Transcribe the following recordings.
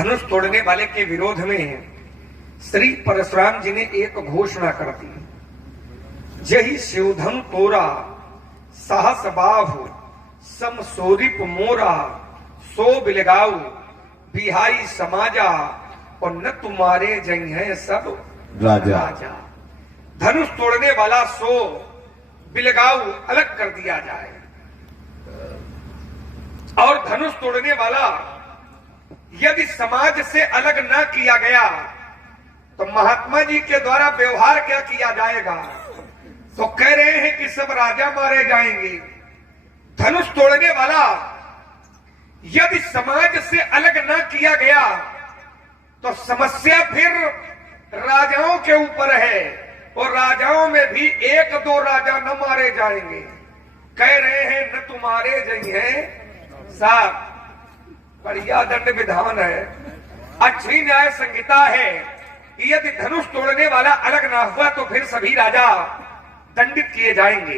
धनुष तोड़ने वाले के विरोध में श्री परशुराम जी ने एक घोषणा कर दी, जही शिवधन तोरा साहस बाहु समसोरिप मोरा सो बिलगाऊ बिहाई समाजा और न तुम्हारे जंग है सब राजा। धनुष तोड़ने वाला सो बिलगाऊ अलग कर दिया जाए, और धनुष तोड़ने वाला यदि समाज से अलग न किया गया तो महात्मा जी के द्वारा व्यवहार क्या किया जाएगा? तो कह रहे हैं कि सब राजा मारे जाएंगे। धनुष तोड़ने वाला यदि समाज से अलग न किया गया तो समस्या फिर राजाओं के ऊपर है, और राजाओं में भी एक दो राजा न मारे जाएंगे। कह रहे हैं न तुम्हारे जाएंगे साहब, बढ़िया दंड विधान है, अच्छी न्याय संहिता है कि यदि धनुष तोड़ने वाला अलग ना हुआ तो फिर सभी राजा दंडित किए जाएंगे।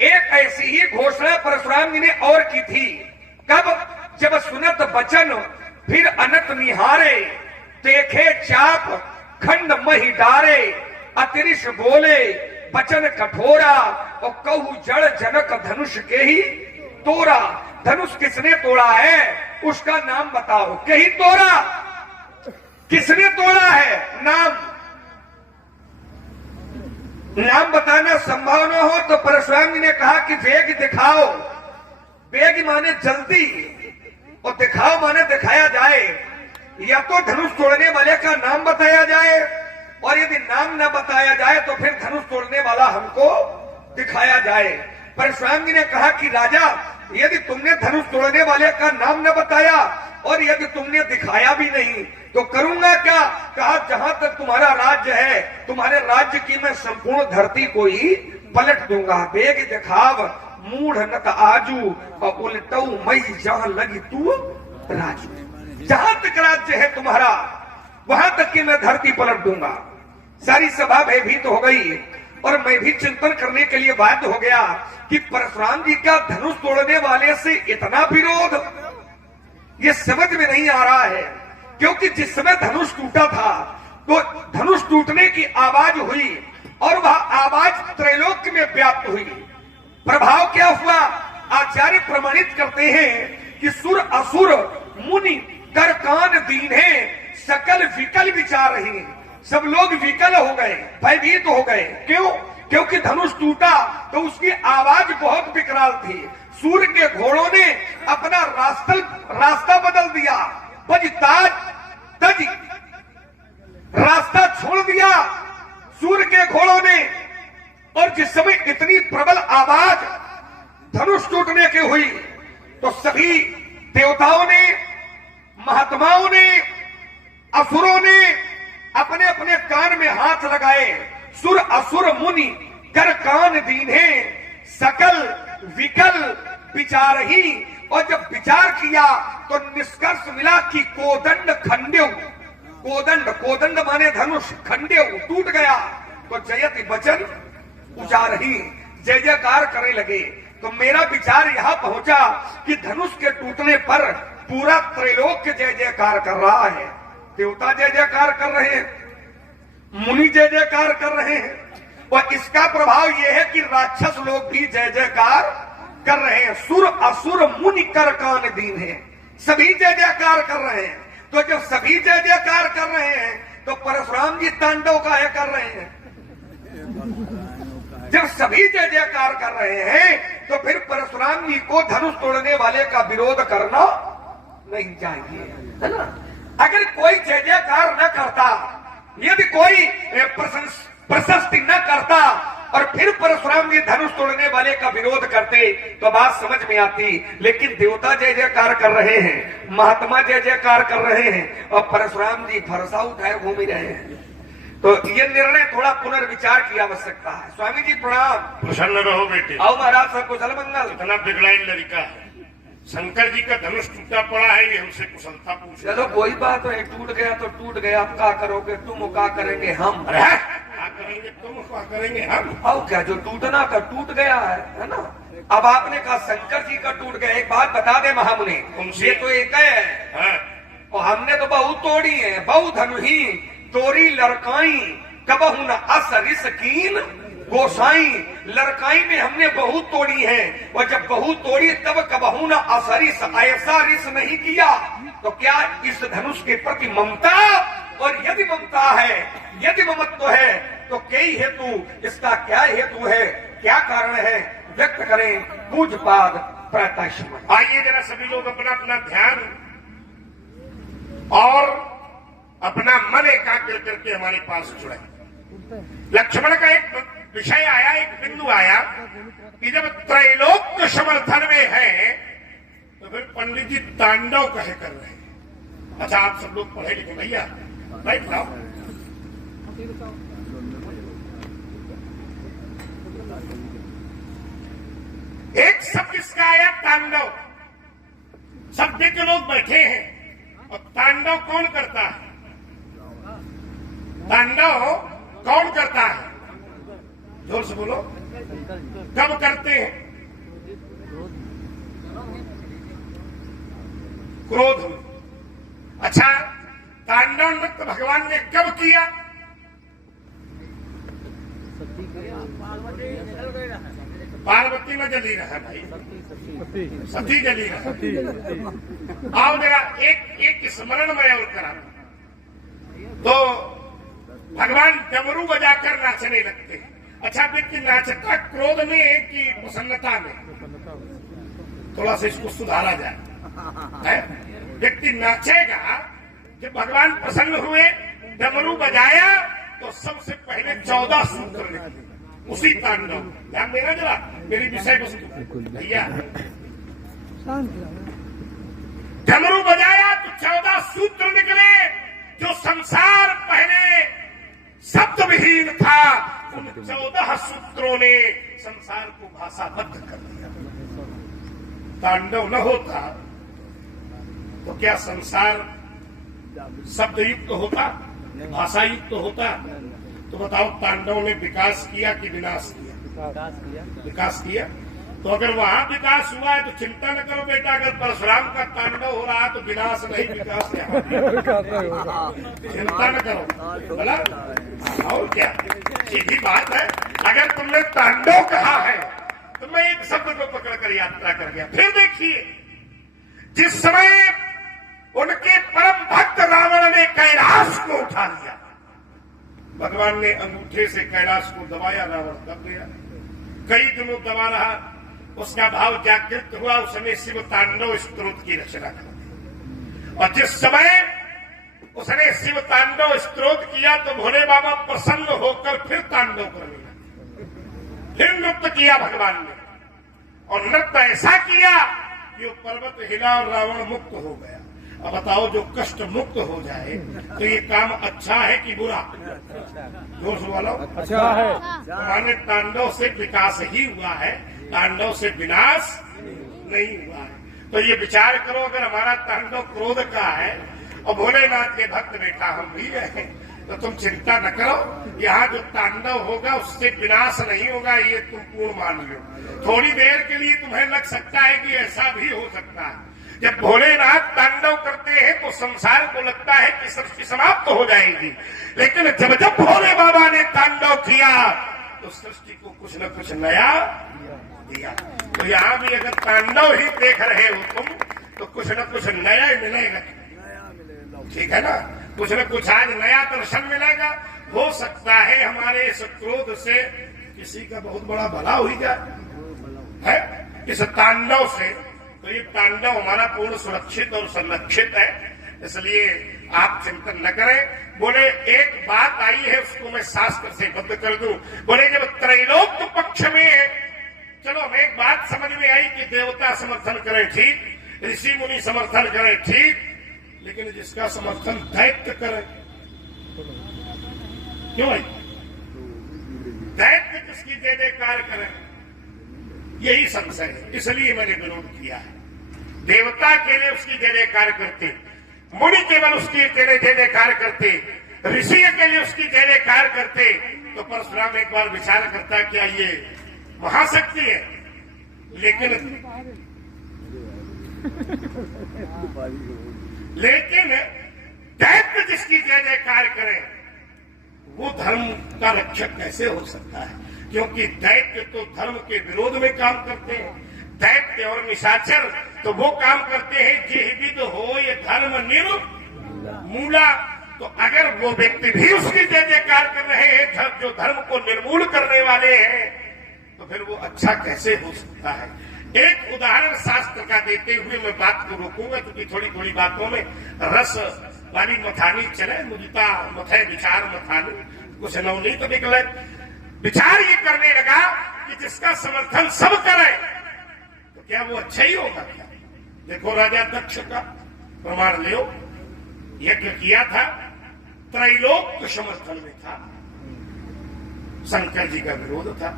एक ऐसी ही घोषणा परशुराम जी ने और की थी। कब? जब सुनत बचन फिर अनत निहारे, देखे चाप खंड मही डारे, अतिरिश बोले बचन कठोरा, और कहू जड़ जनक धनुष के ही तोड़ा। धनुष किसने तोड़ा है उसका नाम बताओ। के ही तोड़ा, किसने तोड़ा है? नाम बताना संभव न हो तो परशुराम जी ने कहा कि वेग दिखाओ। वेग माने जल्दी, और दिखाओ माने दिखाया जाए। या तो धनुष तोड़ने वाले का नाम बताया जाए, और यदि नाम न बताया जाए तो फिर धनुष तोड़ने वाला हमको दिखाया जाए। परशुराम जी ने कहा कि राजा, यदि तुमने धनुष तोड़ने वाले का नाम न बताया और यदि तुमने दिखाया भी नहीं तो करूंगा क्या? कहा जहां तक तुम्हारा राज्य है, तुम्हारे राज्य की मैं संपूर्ण धरती को ही पलट दूंगा। बेग दिखाव मूढ़ नत आजू, और उलटऊ मई जहां लगी तू राजू। जहां तक राज्य है तुम्हारा वहां तक की मैं धरती पलट दूंगा। सारी सभा भयभीत हो गई, और मैं भी चिंतन करने के लिए बाध्य हो गया कि परशुराम जी का धनुष तोड़ने वाले से इतना विरोध, ये समझ में नहीं आ रहा है। क्योंकि जिस समय धनुष टूटा था तो धनुष टूटने की आवाज हुई, और वह आवाज त्रैलोक्य में व्याप्त हुई। प्रभाव क्या हुआ? आचार्य प्रमाणित करते हैं कि सुर असुर मुनि कर कान दीन्हे, सकल विकल विचार रही। सब लोग विकल हो गए, भयभीत हो गए। क्यों? क्योंकि धनुष टूटा तो उसकी आवाज बहुत विकराल थी। सूर्य के घोड़ों ने अपना रास्ता बदल दिया, बजताज तज रास्ता छोड़ दिया सूर्य के घोड़ों ने। और जिस समय इतनी प्रबल आवाज धनुष टूटने की हुई तो सभी देवताओं ने, महात्माओं ने, असुरों ने अपने अपने कान में हाथ लगाए। सुर असुर मुनि कर कान दीन्हे, सकल विकल विचार ही। और जब विचार किया तो निष्कर्ष मिला कि कोदंड खंडेव, कोदंड माने धनुष, खंडेव टूट गया। तो जयति वचन उजारही, जय जयकार करने लगे। तो मेरा विचार यहां पहुंचा कि धनुष के टूटने पर पूरा त्रैलोक्य जय जयकार कर रहा है। देवता जय जयकार कर रहे हैं, मुनि जय जयकार कर रहे हैं, और इसका प्रभाव यह है कि राक्षस लोग भी जय जयकार कर रहे हैं। सुर असुर मुनि कर कान दीन्हे, सभी जय जयकार कर रहे हैं। तो जब सभी जय जयकार कर रहे हैं तो परशुराम जी तांडव काहे कर रहे हैं? जब सभी जय जयकार कर रहे हैं तो फिर परशुराम जी को धनुष तोड़ने वाले का विरोध करना नहीं चाहिए, है ना? अगर कोई जय जयकार न करता, यदि कोई प्रशस्ति न करता और फिर परशुराम जी धनुष तोड़ने वाले का विरोध करते तो बात समझ में आती। लेकिन देवता जय जयकार कर रहे हैं, महात्मा जय जयकार कर रहे हैं, और परशुराम जी फरसा उठाए घूम ही रहे हैं। तो ये निर्णय थोड़ा पुनर्विचार की आवश्यकता है। स्वामी जी प्रणाम। प्रसन्न रहो बेटे। आओ महाराज, सब कुशल मंगल। इतना बिगड़ाइन लड़का है, शंकर जी का धनुष टूटा पड़ा है, ये हमसे कुशलता पूछ। चलो कोई बात नहीं, टूट गया तो टूट गया। अब क्या करोगे तुम, क्या करेंगे हम? क्या करेंगे तुम, क्या करेंगे हम? अब क्या, जो टूटना था टूट गया है ना? अब आपने कहा शंकर जी का टूट गया। एक बात बता दे महामुनि, ये तो एक है, और हमने तो बहु तोड़ी है, बहु धनुही तोरी लड़काई, कबहू न असरिस कीन गोसाई। लड़काई में हमने बहुत तोड़ी है, और जब बहुत तोड़ी तब कबहू न असरिस, ऐसा रिस नहीं किया। तो क्या इस धनुष के प्रति ममता, और यदि ममता है, यदि ममत्व है, तो कई हेतु, इसका क्या हेतु है, क्या कारण है, व्यक्त करें पूज्यपाद प्रातः समय। आइए जरा सभी लोग अपना अपना ध्यान और अपना मन एकाग्र करके हमारे पास जुड़े। लक्ष्मण का एक विषय आया, एक बिंदु आया कि जब त्रैलोक्य समर्थन में है तो फिर पंडित जी तांडव कहे कर रहे हैं। अच्छा, आप सब लोग पढ़े लिखे भैया, बैठ जाओ। एक शब्द इसका आया तांडव। शब्द के लोग बैठे हैं, और तांडव कौन करता है? तांडव कौन करता है? जोर से बोलो, कब करते हैं? क्रोध में। अच्छा, तांडव नृत्य भगवान ने कब किया? पार्वती में जली रहा भाई, सती जली रहा। आओ जरा एक स्मरण में और करा। तो भगवान डमरू बजाकर नाचने लगते हैं। अच्छा, व्यक्ति नाचता क्रोध में कि प्रसन्नता में? थोड़ा सा इसको सुधारा जाए। व्यक्ति नाचेगा जब भगवान प्रसन्न हुए, डमरू बजाया तो सबसे पहले 14 सूत्र निकले उसी तांडव। ध्यान देना जरा मेरी विषय वस्तु भैया। डमरू बजाया तो 14 सूत्र निकले, जो संसार पहले शब्द विहीन था, उन 14 सूत्रों ने संसार को भाषाबद्ध कर दिया। तांडव न होता तो क्या संसार शब्द युक्त होता, भाषा युक्त होता? तो बताओ, तांडव ने विकास किया कि विनाश किया? विकास किया। तो अगर वहां विकास हुआ है तो चिंता न करो बेटा, अगर परशुराम का तांडव हो रहा है तो विनाश नहीं, विकास चिंता न करो, बोला। और क्या, सीधी बात है। अगर तुमने तांडव कहा है तो मैं एक शब्द को पकड़कर यात्रा कर गया। फिर देखिए, जिस समय उनके परम भक्त रावण ने कैलाश को उठा लिया, भगवान ने अंगूठे से कैलाश को दबाया, रावण दब गया। कई दिनों दबा रहा, उसका भाव जागृत हुआ, उसने शिव तांडव स्तोत्र की रचना कर दी। और जिस समय उसने शिव तांडव स्तोत्र किया तो भोले बाबा प्रसन्न होकर फिर तांडव करने लगे, फिर नृत्य किया भगवान ने। और नृत्य ऐसा किया कि वो पर्वत हिला और रावण मुक्त हो गया। अब बताओ, जो कष्ट मुक्त हो जाए तो ये काम अच्छा है कि बुरा? जोर से बोलो, अच्छा है। माने तांडव से विकास ही हुआ है, तांडव से विनाश नहीं हुआ है। तो ये विचार करो, अगर हमारा तांडव क्रोध का है और भोलेनाथ के भक्त बेटा हम भी हैं, तो तुम चिंता न करो, यहाँ जो तांडव होगा उससे विनाश नहीं होगा, ये तुम पूर्ण मान लो। थोड़ी देर के लिए तुम्हें लग सकता है कि ऐसा भी हो सकता है। जब भोलेनाथ तांडव करते हैं तो संसार को लगता है कि सृष्टि समाप्त हो जाएगी, लेकिन जब जब भोले बाबा ने तांडव किया तो सृष्टि को कुछ न कुछ नया दिया। तो यहाँ भी अगर तांडव ही देख रहे हो तुम, तो कुछ न कुछ नया मिलेगा, ठीक है ना? कुछ न कुछ आज नया दर्शन मिलेगा। हो सकता है हमारे इस क्रोध से किसी का बहुत बड़ा भला हो जाए, है इस तांडव से। तो ये तांडव हमारा पूर्ण सुरक्षित और संरक्षित है, इसलिए आप चिंतन न करें। बोले एक बात आई है, उसको मैं शास्त्र से बद्ध कर दूं। बोले जब त्रैलोक्य पक्ष में, चलो हमें एक बात समझ में आई कि देवता समर्थन करें ठीक, ऋषि मुनि समर्थन करें ठीक, लेकिन जिसका समर्थन दैत्य करे, क्यों भाई? दैत्य किसकी जय जयकार करे, यही संशय है। इसलिए मैंने विरोध किया है। देवता के लिए उसकी जय जयकार करते, मुनि केवल उसकी जय जयकार करते, ऋषि के लिए उसकी जय जयकार करते। तो परशुराम एक बार विचार करता, क्या ये महाशक्ति है? लेकिन लेकिन दैत्य जिसकी जय जयकार करे वो धर्म का रक्षक कैसे हो सकता है? क्योंकि दैत्य तो धर्म के विरोध में काम करते हैं। दैत्य और निशाचर तो वो काम करते हैं जिहविद हो ये धर्म निर्मूला। तो अगर वो व्यक्ति भी उसकी जय जयकार कर रहे हैं जो धर्म को निर्मूल करने वाले हैं, तो फिर वो अच्छा कैसे हो सकता है? एक उदाहरण शास्त्र का देते हुए मैं बात को रोकूंगा, क्योंकि थोड़ी थोड़ी बातों में रस वाली मथानी चले। मुझता मथे विचार मथानी, कुछ नवनी तो निकले। विचार ये करने लगा कि जिसका समर्थन सब करे तो क्या वो अच्छा ही होगा क्या? देखो राजा दक्ष का प्रमाण ले, यज्ञ किया था, त्रैलोक समर्थन में था, शंकर जी का विरोध था।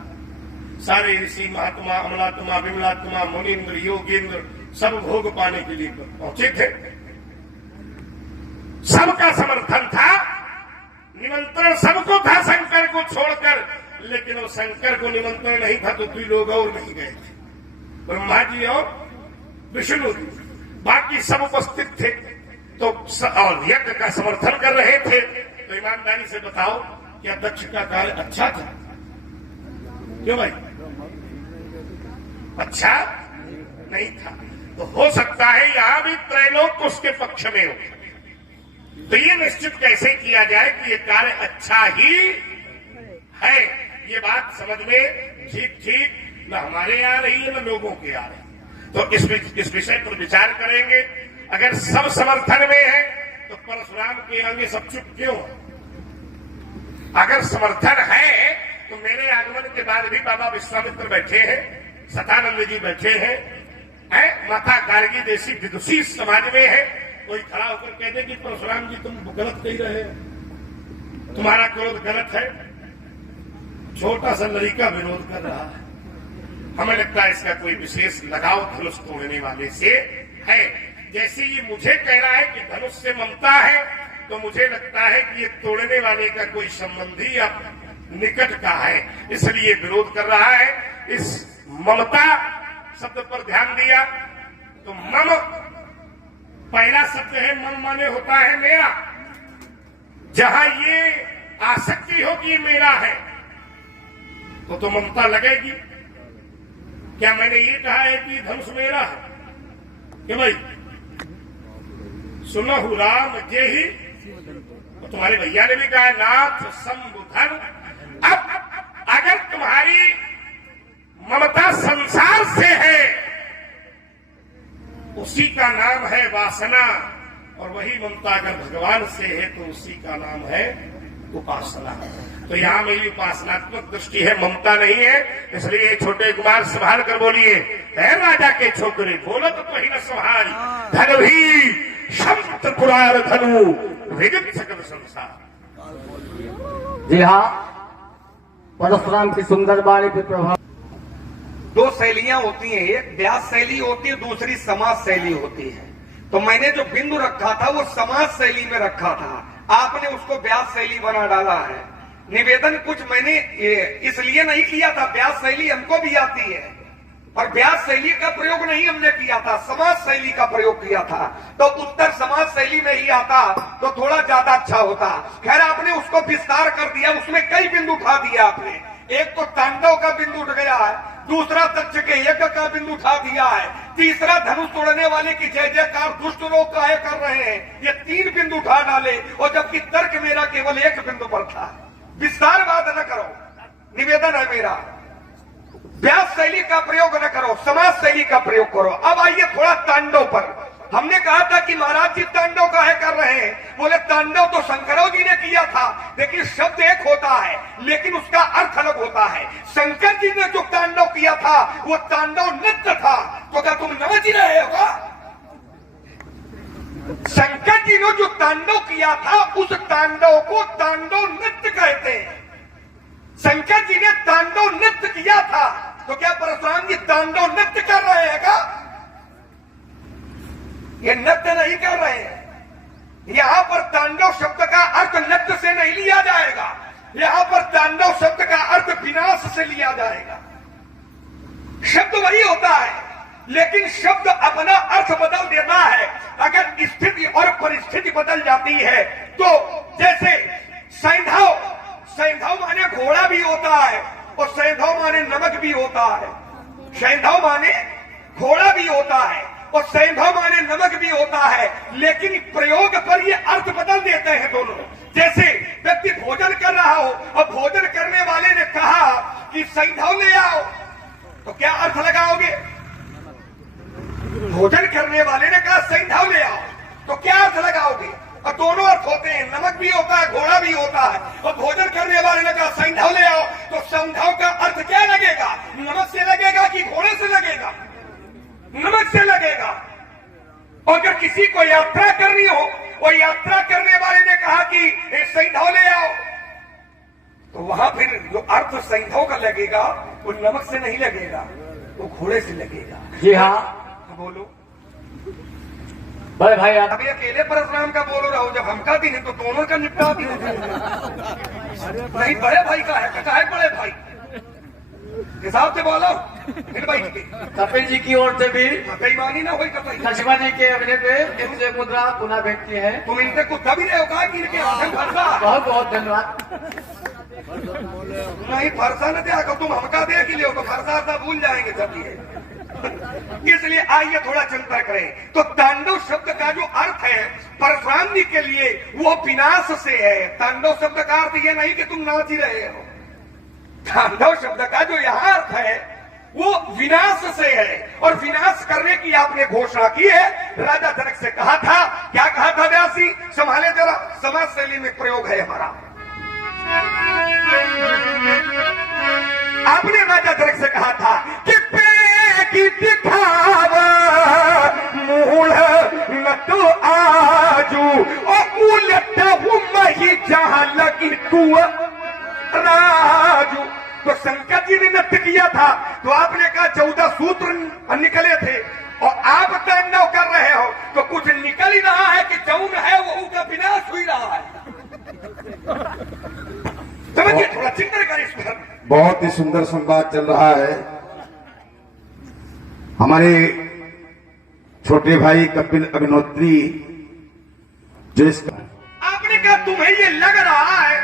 सारे ऋषि महात्मा अमलात्मा विमलात्मा मुनीन्द्र योगेंद्र सब भोग पाने के लिए पहुंचे थे, सबका समर्थन था, निमंत्रण सबको था शंकर को छोड़कर। लेकिन वो शंकर को निमंत्रण नहीं था तो 2 लोग और नहीं गए थे, ब्रह्मा जी और विष्णु जी, बाकी सब उपस्थित थे। तो और यज्ञ का समर्थन कर रहे थे। तो ईमानदारी से बताओ क्या दक्ष का कार्य अच्छा था? क्यों भाई? अच्छा नहीं था। तो हो सकता है यहां भी त्रैलोक उसके पक्ष में हो। तो ये निश्चित कैसे किया जाए कि ये कार्य अच्छा ही है? ये बात समझ में ठीक ठीक न हमारे यहाँ रही है न लोगों के आ रही है। तो इस विषय पर विचार करेंगे। अगर सब समर्थन में है तो परशुराम के आगे सब चुप क्यों? अगर समर्थन है तो मेरे आगमन के बाद भी बाबा विश्वामित्र बैठे हैं, सतानंद जी बैठे हैं, माता गार्गी देशी विदुषी समाज में है। कोई खड़ा होकर कह दे कि परशुराम जी तुम गलत कह रहे हैं, तुम्हारा क्रोध गलत है। छोटा सा लड़का विरोध कर रहा है, हमें लगता है इसका कोई विशेष लगाव धनुष तोड़ने वाले से है। जैसे ये मुझे कह रहा है कि धनुष से ममता है, तो मुझे लगता है कि ये तोड़ने वाले का कोई संबंधी या निकट का है, इसलिए विरोध कर रहा है। इस ममता शब्द पर ध्यान दिया तो मम पहला शब्द है, मम माने होता है मेरा। जहां ये आसक्ति हो कि ये मेरा है तो ममता लगेगी। क्या मैंने ये कहा है कि धनुष मेरा है? कि भाई सुनहु राम जे ही, तो तुम्हारे भैया ने भी कहा नाथ संबुधन। अब अगर तुम्हारी ममता संसार से है, उसी का नाम है वासना, और वही ममता अगर भगवान से है तो उसी का नाम है उपासना। तो यहाँ मेरी उपासनात्मक दृष्टि है, ममता नहीं है। इसलिए छोटे कुमार संभाल कर बोलिए, है राजा के छोकरे बोलत तो ही न संभाल, धन भी शब्द पुरार धनु विदित सकल संसार। जी हाँ, परशुराम की सुंदर वाणी पे प्रभाव। 2 शैलियां होती हैं, एक व्यास शैली होती है, दूसरी समाज शैली होती है। तो मैंने जो बिंदु रखा था वो समाज शैली में रखा था, आपने उसको व्यास शैली बना डाला है। निवेदन कुछ मैंने इसलिए नहीं किया था, व्यास शैली हमको भी आती है, और व्यास शैली का प्रयोग नहीं हमने किया था, समाज शैली का प्रयोग किया था। तो उत्तर समाज शैली में ही आता तो थोड़ा ज्यादा अच्छा होता। खैर आपने उसको विस्तार कर दिया, उसमें कई बिंदु उठा दिया आपने। एक तो तांडव का बिंदु उठ गया है, दूसरा दक्ष के यज्ञ का बिंदु उठा दिया है, तीसरा धनुष तोड़ने वाले की जय जयकार दुष्ट लोग काहे कर रहे हैं, ये 3 बिंदु उठा डाले। और जबकि तर्क मेरा केवल 1 बिंदु पर था। विस्तार बात न करो, निवेदन है मेरा। व्यास शैली का प्रयोग न करो, समाज शैली का प्रयोग करो। अब आइए थोड़ा तांडव पर। हमने कहा था कि महाराज जी तांडव काहे कर रहे हैं? बोले तांडव तो शंकरों जी ने किया था। देखिए शब्द एक होता है लेकिन उसका अर्थ अलग होता है। शंकर जी ने जो तांडव किया था वो तांडव नृत्य था। तो क्या तुम समझ रहे हो? शंकर जी ने जो तांडव किया था उस तांडव को तांडव नृत्य कहते हैं। शंकर जी ने तांडव नृत्य किया था, तो क्या परशुराम जी तांडव नृत्य कर रहे हैं क्या? ये नृत्य नहीं कर रहे हैं। यहां पर तांडव शब्द का अर्थ नृत्य से नहीं लिया जाएगा, यहां पर तांडव शब्द का अर्थ विनाश से लिया जाएगा। शब्द वही होता है लेकिन शब्द अपना अर्थ बदल देता है। अगर स्थिति और परिस्थिति बदल जाती है तो जैसे सैंधव, सैंधव माने घोड़ा भी होता है और सैंधव माने नमक भी होता है। सैंधव माने घोड़ा भी होता है और सैंधव माने नमक भी होता है, लेकिन प्रयोग पर ये अर्थ बदल देते हैं दोनों। जैसे व्यक्ति भोजन कर रहा हो और भोजन करने वाले ने कहा कि सैंधव ले आओ, तो क्या अर्थ लगाओगे? भोजन करने वाले ने कहा सैंधव ले आओ, तो क्या अर्थ लगाओगे? और दोनों अर्थ होते हैं, नमक भी होता है, घोड़ा भी होता है। और भोजन करने वाले ने कहा सैंधव ले आओ, तो सैंधव का अर्थ क्या लगेगा? नमक से लगेगा कि घोड़े से लगेगा? नमक से लगेगा। और अगर किसी को यात्रा करनी हो और यात्रा करने वाले ने कहा कि सैंधव ले आओ, तो वहां फिर जो अर्थ सैंधव का लगेगा वो नमक से नहीं लगेगा, वो घोड़े से लगेगा। जी हाँ, बोलो बड़े भाई आप अभी अकेले परशुराम का बोलो रहो, जब हमका दिन है तो दोनों का निपटा भी नहीं। बड़े भाई का है, कहा है बड़े भाई हिसाब से बोलो। फिर भाई कपिल जी की ओर से भी बेईमानी ना हो कभी। लक्ष्मण जी के अभिनय पे इनसे मुद्रा पुनः भेजती है। तुम इनसे कुछ भी रहे हो कहा कि इनके हाथ में फरसा बहुत बहुत धन्यवाद। नहीं फरसा न दिया कर, तुम हमका दे कि ले तो फरसा भूल जाएंगे सब ये। इसलिए आइए थोड़ा चिंता करें। तो तांडव शब्द का जो अर्थ है परशुराम जी के लिए वो विनाश से है। तांडव शब्द का अर्थ ये नहीं कि तुम नाच ही रहे हो। तांडव शब्द का जो यहाँ अर्थ है वो विनाश से है, और विनाश करने की आपने घोषणा की है। राजा जनक से कहा था, क्या कहा था व्यासी? संभाले जरा, समाज शैली में प्रयोग है हमारा। आपने राजा जनक से कहा था कि की दिखावा मूल न तो आजू और उलट मही जहां लगी तू राजू। तो शंकर जी ने नृत्य किया था तो आपने कहा 14 सूत्र निकले थे, और आप तांडव कर रहे हो तो कुछ निकल ही रहा है कि जौन है वो का विनाश हुई रहा है। समझिए, थोड़ा चिंतन करें इस पर। बहुत ही सुंदर संवाद चल रहा है। हमारे छोटे भाई कपिल अग्निहोत्री जो इसका आपने कहा तुम्हें ये लग रहा है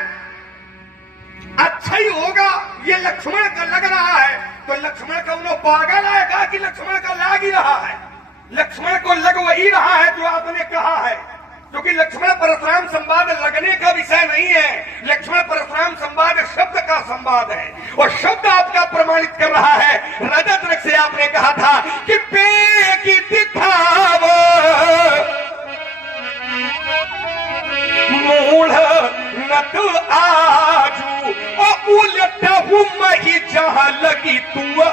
अच्छा ही होगा, ये लक्ष्मण का लग रहा है, तो लक्ष्मण का उन्होंने पागल है कहा कि लक्ष्मण का लाग ही रहा है। लक्ष्मण को लग वही रहा है जो आपने कहा है, क्योंकि लक्ष्मण परशुराम संवाद लगने का विषय नहीं है। लक्ष्मण परशुराम संवाद शब्द का संवाद है, और शब्द आपका प्रमाणित कर रहा है। राजा जनक से आपने कहा था कि बेगी दिखाव मूढ़ न तू आजू और उलट मही जहां लगी तू।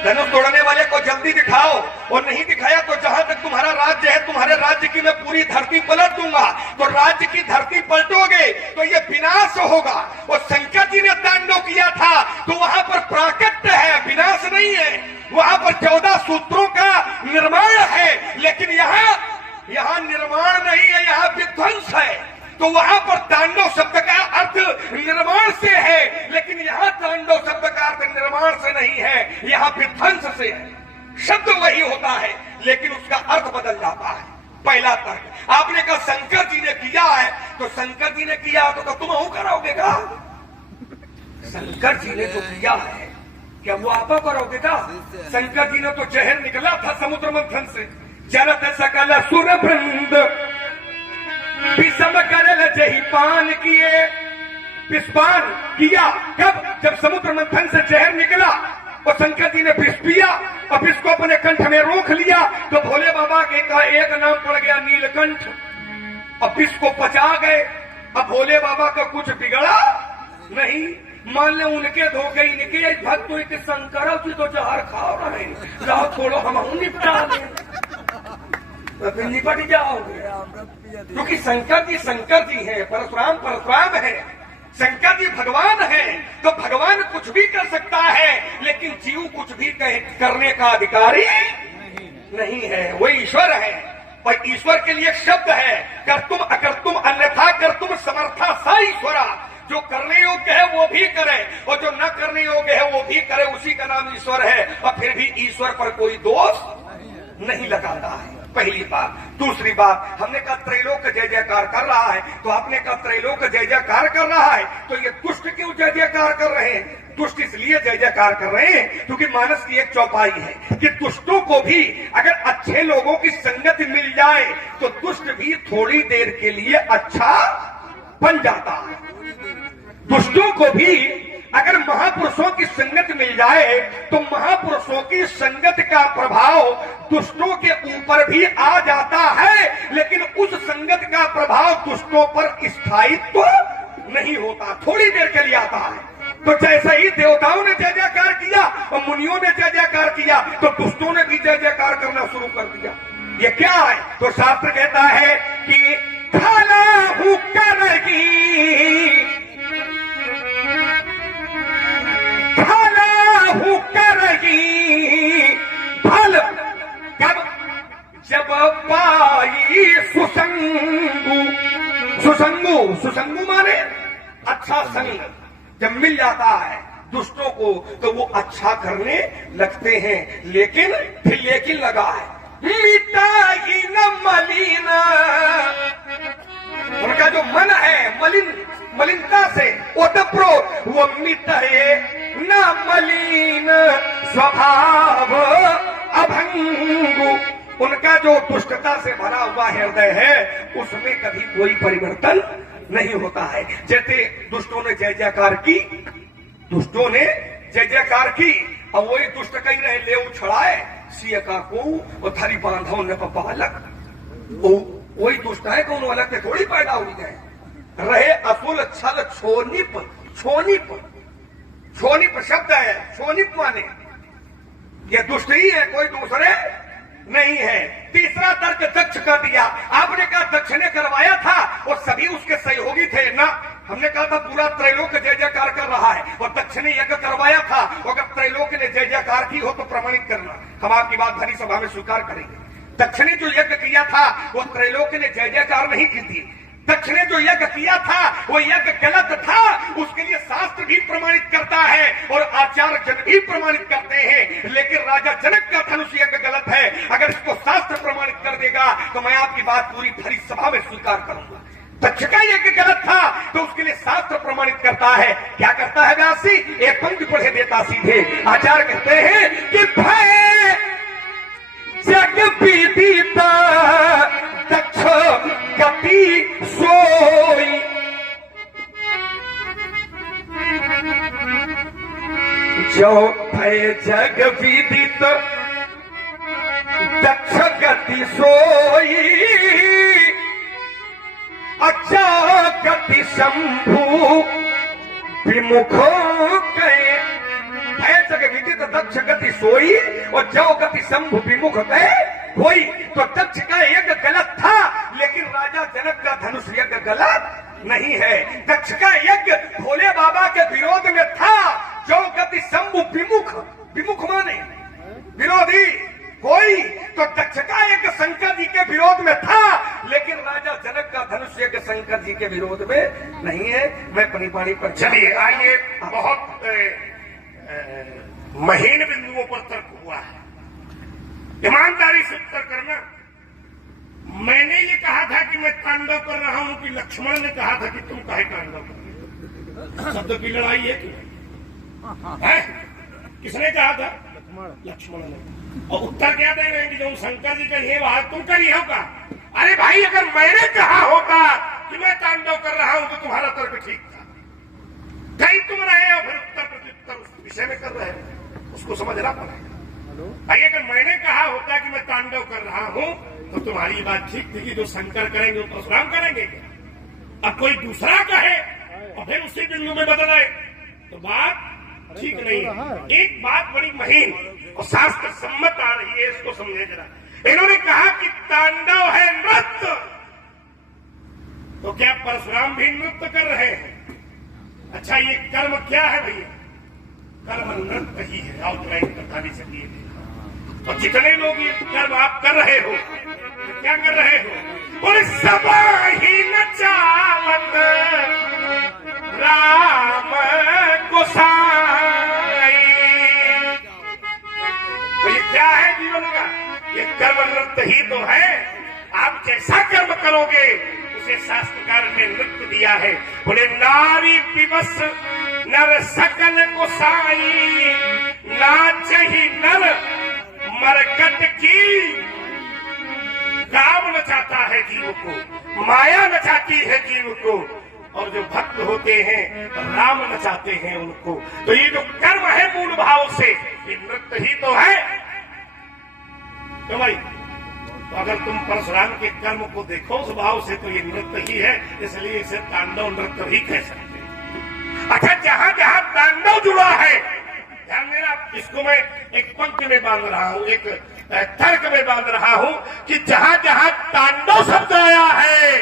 धनुष तोड़ने वाले को जल्दी दिखाओ, और नहीं दिखाया तो जहां तक तुम्हारा राज्य है, तुम्हारे राज्य की मैं पूरी धरती पलट दूंगा। तो राज्य की धरती पलटोगे तो ये विनाश होगा। और शंकर जी ने तांडव किया था तो वहां पर प्राकट्य है, विनाश नहीं है। वहां पर 14 सूत्रों का निर्माण है, लेकिन यहाँ निर्माण नहीं है, यहाँ विध्वंस है। तो वहां पर तांडव शब्द का अर्थ निर्माण से है, लेकिन यहाँ तांडव शब्द का अर्थ निर्माण से नहीं है, यहाँ विध्वंस से है। शब्द वही होता है लेकिन उसका अर्थ बदल जाता है। पहला तर्क आपने कहा शंकर जी ने किया है, तो शंकर जी ने किया तो तुम हूं कराओगे का? शंकर जी ने जो किया है क्या वो आप करोगे का? शंकर जी ने तो जहर निकला था समुद्र मंथन से, जरत सकल सुर वृंद विषम करल जही पान किए। विषपान किया कब? जब समुद्र मंथन से जहर निकला और शंकर जी ने विष पिया और विष को अपने कंठ में रोक लिया, तो भोले बाबा के का एक नाम पड़ गया नीलकंठ, और विष को पचा गए। अब भोले बाबा का कुछ बिगड़ा नहीं। मान ले उनके धोखे इनके भक्त तो शंकर की तो जहर खा रहे, लाओ छोड़ो हम निपटा दें, तो फिर निपट जाओगे। क्योंकि शंकर जी हैं, परशुराम परशुराम है, शंकर जी भगवान है। तो भगवान कुछ भी कर सकता है, लेकिन जीव कुछ भी करने का अधिकारी नहीं है। वो ईश्वर है, और ईश्वर के लिए शब्द है कर्तुम अकर्तुम अन्यथा कर्तुम समर्था सा ईश्वरा। जो करने योग्य है वो भी करे और जो न करने योग्य है वो भी करे, उसी का नाम ईश्वर है। और फिर भी ईश्वर पर कोई दोष नहीं लगाता है, पहली बात। दूसरी बात, हमने कहा त्रैलोक जय जयकार कर रहा है, तो आपने कहा त्रैलोक जय जयकार कर रहा है, तो ये दुष्ट क्यों जय जयकार कर रहे हैं? दुष्ट इसलिए जय जयकार कर रहे हैं क्योंकि मानस की एक चौपाई है कि दुष्टों को भी अगर अच्छे लोगों की संगत मिल जाए तो दुष्ट भी थोड़ी देर के लिए अच्छा बन जाता है। दुष्टों को भी अगर महापुरुषों की संगत मिल जाए तो महापुरुषों की संगत का प्रभाव दुष्टों के ऊपर भी आ जाता है, लेकिन उस संगत का प्रभाव दुष्टों पर स्थायित्व नहीं होता, थोड़ी देर के लिए आता है। तो जैसे ही देवताओं ने जय जयकार किया और मुनियों ने जय जयकार किया तो दुष्टों ने भी जय जयकार करना शुरू कर दिया। ये क्या है? तो शास्त्र कहता है कि खाला हूं करगी, खाला हूं करगी फल कब जब पाई सुसंगु। सुसंगु, सुसंगु माने अच्छा संग जब मिल जाता है दुष्टों को तो वो अच्छा करने लगते हैं, लेकिन फिर लेकिन लगा है, मिटाई न मलिन। उनका जो मन है मलिनता से ओतप्रो, वो मिटाए न मलिन स्वभाव अभंगु। उनका जो दुष्टता से भरा हुआ हृदय है उसमें कभी कोई परिवर्तन नहीं होता है। जैसे दुष्टों ने जय जयकार की, दुष्टों ने जय जयकार की और वही दुष्ट कही रहे ले उछड़ाए सिया का को और थारी बांधो न पालक। वही दुष्ट है कौन अलग से थोड़ी पैदा हुई है। रहे असुल छल छोनिप, छोनिप, छोनिप शब्द है, छोनिप माने ये दुष्ट ही है, कोई दूसरे नहीं है। तीसरा तर्क दक्ष का दिया। आपने कहा दक्ष ने करवाया था और सभी उसके सहयोगी थे ना। हमने कहा था पूरा त्रैलोक जय जयकार कर रहा है और दक्ष ने यज्ञ करवाया था। और अगर त्रैलोक ने जय जयकार की हो तो प्रमाणित करना, हम आपकी बात भरी सभा में स्वीकार करेंगे। दक्ष ने जो यज्ञ किया था वो त्रैलोक ने जय जयकार नहीं की थी। दक्ष ने जो यज्ञ किया था वो यज्ञ गलत था, उसके लिए शास्त्र भी प्रमाणित करता है और आचार्य जन भी प्रमाणित करते हैं। लेकिन राजा जनक का धनुष यज्ञ गलत है, अगर इसको शास्त्र प्रमाणित कर देगा तो मैं आपकी बात पूरी भरी सभा में स्वीकार करूंगा। दक्ष का यज्ञ गलत था तो उसके लिए शास्त्र प्रमाणित करता है। क्या करता है व्यासी? एक पंक्ति पढ़े देता सीधे। आचार्य कहते हैं कि भय जग विदित दक्ष गति सोई, जो भय जग विदित दक्ष गति सोई, अच्छा गति शंभु विमुख गए। भय जग विदित दक्ष गति सोई और जो गति शंभु विमुख गए हुई। तो दक्ष का यज्ञ गलत था, लेकिन राजा जनक का धनुष यज्ञ गलत नहीं है। दक्ष का यज्ञ भोले बाबा के विरोध में था। जो गति शंभु विमुख, विमुख माने विरोधी कोई, तो दक्ष का यज्ञ शंकर जी के विरोध में था, लेकिन राजा जनक का धनुष यज्ञ शंकर जी के विरोध में नहीं है। मैं पानी पर चलिए आइए, बहुत महीन बिंदुओं पर तर्क हुआ है, ईमानदारी से उत्तर करना। मैंने ये कहा था कि मैं तांडव कर रहा हूं कि लक्ष्मण ने कहा था कि तुम काहे तांडव कर? शब्द की लड़ाई है क्यों है? किसने कहा था? लक्ष्मण ने। और उत्तर क्या दे रहे हैं कि जो शंकर जी करिए वहां तुम करिए होगा। अरे भाई, अगर मैंने कहा होता कि मैं तांडव कर रहा हूं तो तुम्हारा तर्क ठीक था। कहीं तुम रहे हो फिर उत्तर प्रत्युत्तर उस विषय में कर रहे हो, उसको समझना पड़ेगा। भाई, अगर मैंने कहा होता कि मैं तांडव कर रहा हूं तो तुम्हारी बात ठीक थी कि जो शंकर करेंगे वो परशुराम करेंगे। अब कोई दूसरा कहे और फिर उसी बिंदु में बदल आए तो बात ठीक नहीं है। एक बात बड़ी महीन और शास्त्र सम्मत आ रही है, इसको समझे जरा। इन्होंने कहा कि तांडव है नृत्य, तो क्या परशुराम भी नृत्य कर रहे हैं? अच्छा, ये कर्म क्या है भैया? कर्म नृत्य ही है। आओ जरा एक कथा भी चलिए। और जितने लोग ये कर्म आप कर रहे हो तो क्या कर रहे हो? और सब ही नचावत राम गोसाई। तो ये क्या है जीवन का? ये कर्म नृत्य ही तो है। आप जैसा कर्म करोगे उसे शास्त्रकार ने नृत्य दिया है। बोले नारी विवश नर सकल गोसाई, नाच ही नर मरकट की। काम नचाता है जीव को, माया नचाती है जीव को, और जो भक्त होते हैं राम नचाते हैं उनको। तो ये जो कर्म है मूल भाव से, ये नृत्य ही तो है। तो भाई, तो अगर तुम परशुराम के कर्म को देखो उस भाव से, तो ये नृत्य ही है, इसलिए इसे तांडव नृत्य ही कह सकते हैं। अच्छा, जहां जहां तांडव जुड़ा है, ध्यान देना, इसको मैं एक पंक्ति में बांध रहा हूं, एक तर्क में बांध रहा हूं कि जहां जहां तांडव शब्द आया है,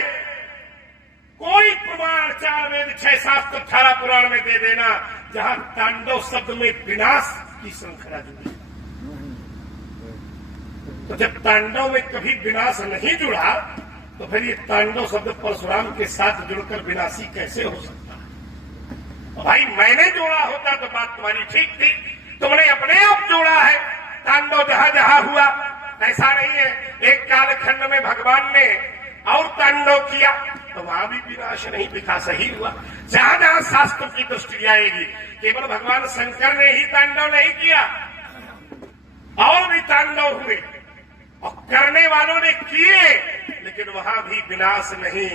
कोई प्रमाण 4 वेद 6 शास्त्र 18 पुराण में दे देना जहां तांडव शब्द में विनाश की श्रृंखला जुड़ी। तो जब तांडव में कभी विनाश नहीं जुड़ा, तो फिर ये तांडव शब्द परशुराम के साथ जुड़कर विनाशी कैसे हो सकता है? भाई, मैंने जोड़ा होता तो बात तुम्हारी ठीक थी, तुमने अपने आप जोड़ा है। तांडव जहां जहां हुआ, ऐसा नहीं है। एक कालखंड में भगवान ने और तांडव किया तो वहां भी विनाश नहीं, विकास ही हुआ। जहां जहां शास्त्र की दृष्टि आएगी, केवल भगवान शंकर ने ही तांडव नहीं किया, और भी तांडव हुए और करने वालों ने किए, लेकिन वहां भी विनाश नहीं,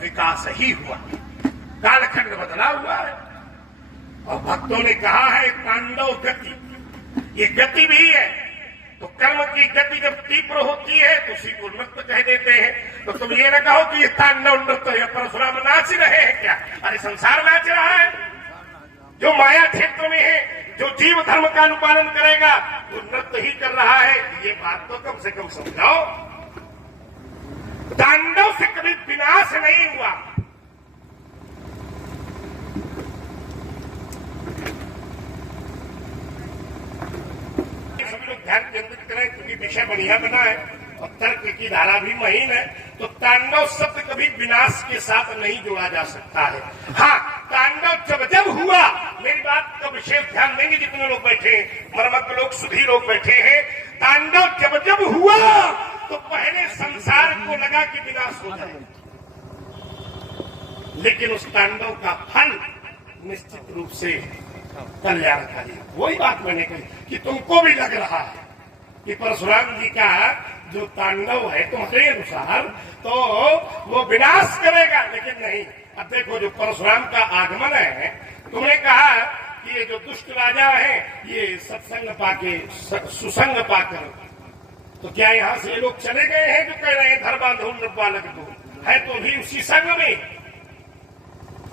विकास ही हुआ। कालखंड बदला हुआ है और भक्तों ने कहा है तांडव गति, ये गति भी है। तो कर्म की गति जब तीव्र होती है तो उसी को नृत्य कह देते हैं। तो तुम ये न कहो कि ये तांडव नृत्य है, परशुराम नाच रहे हैं क्या? अरे संसार नाच रहा है। जो माया क्षेत्र में है, जो जीव धर्म का अनुपालन करेगा, वो नृत्य ही कर रहा है। ये बात तो कम से कम समझाओ। तांडव से कभी विनाश नहीं हुआ। सभी लोग ध्यान केंद्रित करें, क्योंकि विषय बढ़िया बना है और तर्क की धारा भी महीन है। तो तांडव शब्द कभी विनाश के साथ नहीं जोड़ा जा सकता है। हाँ, तांडव जब जब हुआ, मेरी बात का विशेष ध्यान देंगे जितने लोग बैठे हैं, मर्मज्ञ लोग, सुधी लोग बैठे हैं। तांडव जब जब हुआ तो पहले संसार को लगा कि विनाश हो जाए, लेकिन उस तांडव का फल निश्चित रूप से कल्याणकारी। वही बात मैंने कही कि तुमको भी लग रहा है कि परशुराम जी का जो तांडव है तुम्हारे अनुसार तो वो विनाश करेगा, लेकिन नहीं। अब देखो, जो परशुराम का आगमन है, तुमने कहा कि ये जो दुष्ट राजा है ये सत्संग पाके, सुसंग पाकर, तो क्या यहां से लोग चले गए हैं जो कह रहे हैं धर बांधो नृप बालक दो? है तो भी उसी संग में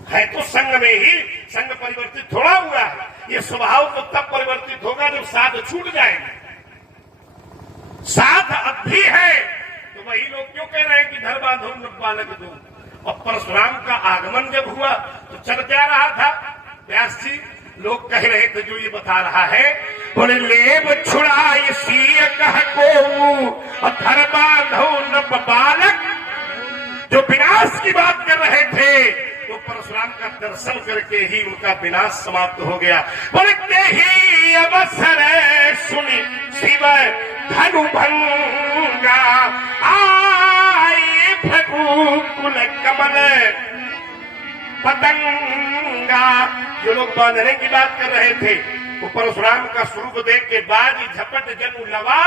है, तो संग में ही संग परिवर्तित थोड़ा हुआ है। ये स्वभाव तो तब परिवर्तित होगा जब साथ छूट जाएगा। साथ अब भी है तो वही लोग क्यों कह रहे हैं कि धर बांधो नृप बालक दो? और परशुराम का आगमन जब हुआ तो चल क्या रहा था? व्यास जी लोग कह रहे थे, जो ये बता रहा है, बोले लेब छुड़ाए सीय कह को और धर बांधो नृप बालक। जो विनाश की बात कर रहे थे, तो परशुराम का दर्शन करके ही उनका विनाश समाप्त हो गया। बोलते ही अवसर सुनी शिव धनु भंगा, आए प्रभु कुल कमल पतंगा। जो लोग बांधने की बात कर रहे थे, वो परशुराम का स्वरूप देख के बाद ही झपट जनु लवा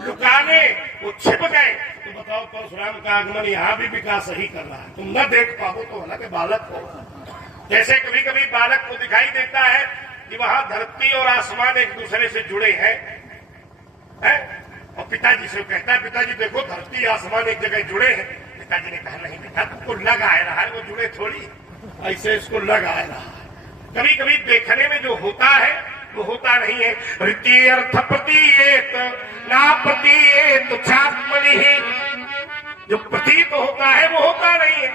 लुकाने वो छिप गए। तो बताओ, परशुराम का आगमन यहाँ भी विकास ही कर रहा है। तुम न देख पाओ तो हालांकि बालक हो। जैसे कभी कभी बालक को दिखाई देता है कि वहां धरती और आसमान एक दूसरे से जुड़े हैं, और पिताजी से कहता है, पिताजी देखो धरती आसमान एक जगह जुड़े हैं। पिताजी ने कहा, नहीं बेटा, तुमको लग आ रहा है, वो जुड़े थोड़ी, ऐसे इसको लग आ रहा है। कभी कभी देखने में जो होता है वो होता नहीं है। रीति अर्थ प्रतीयेत ना प्रतीयेत छात्मनि, जो प्रतीत होता है वो होता नहीं है,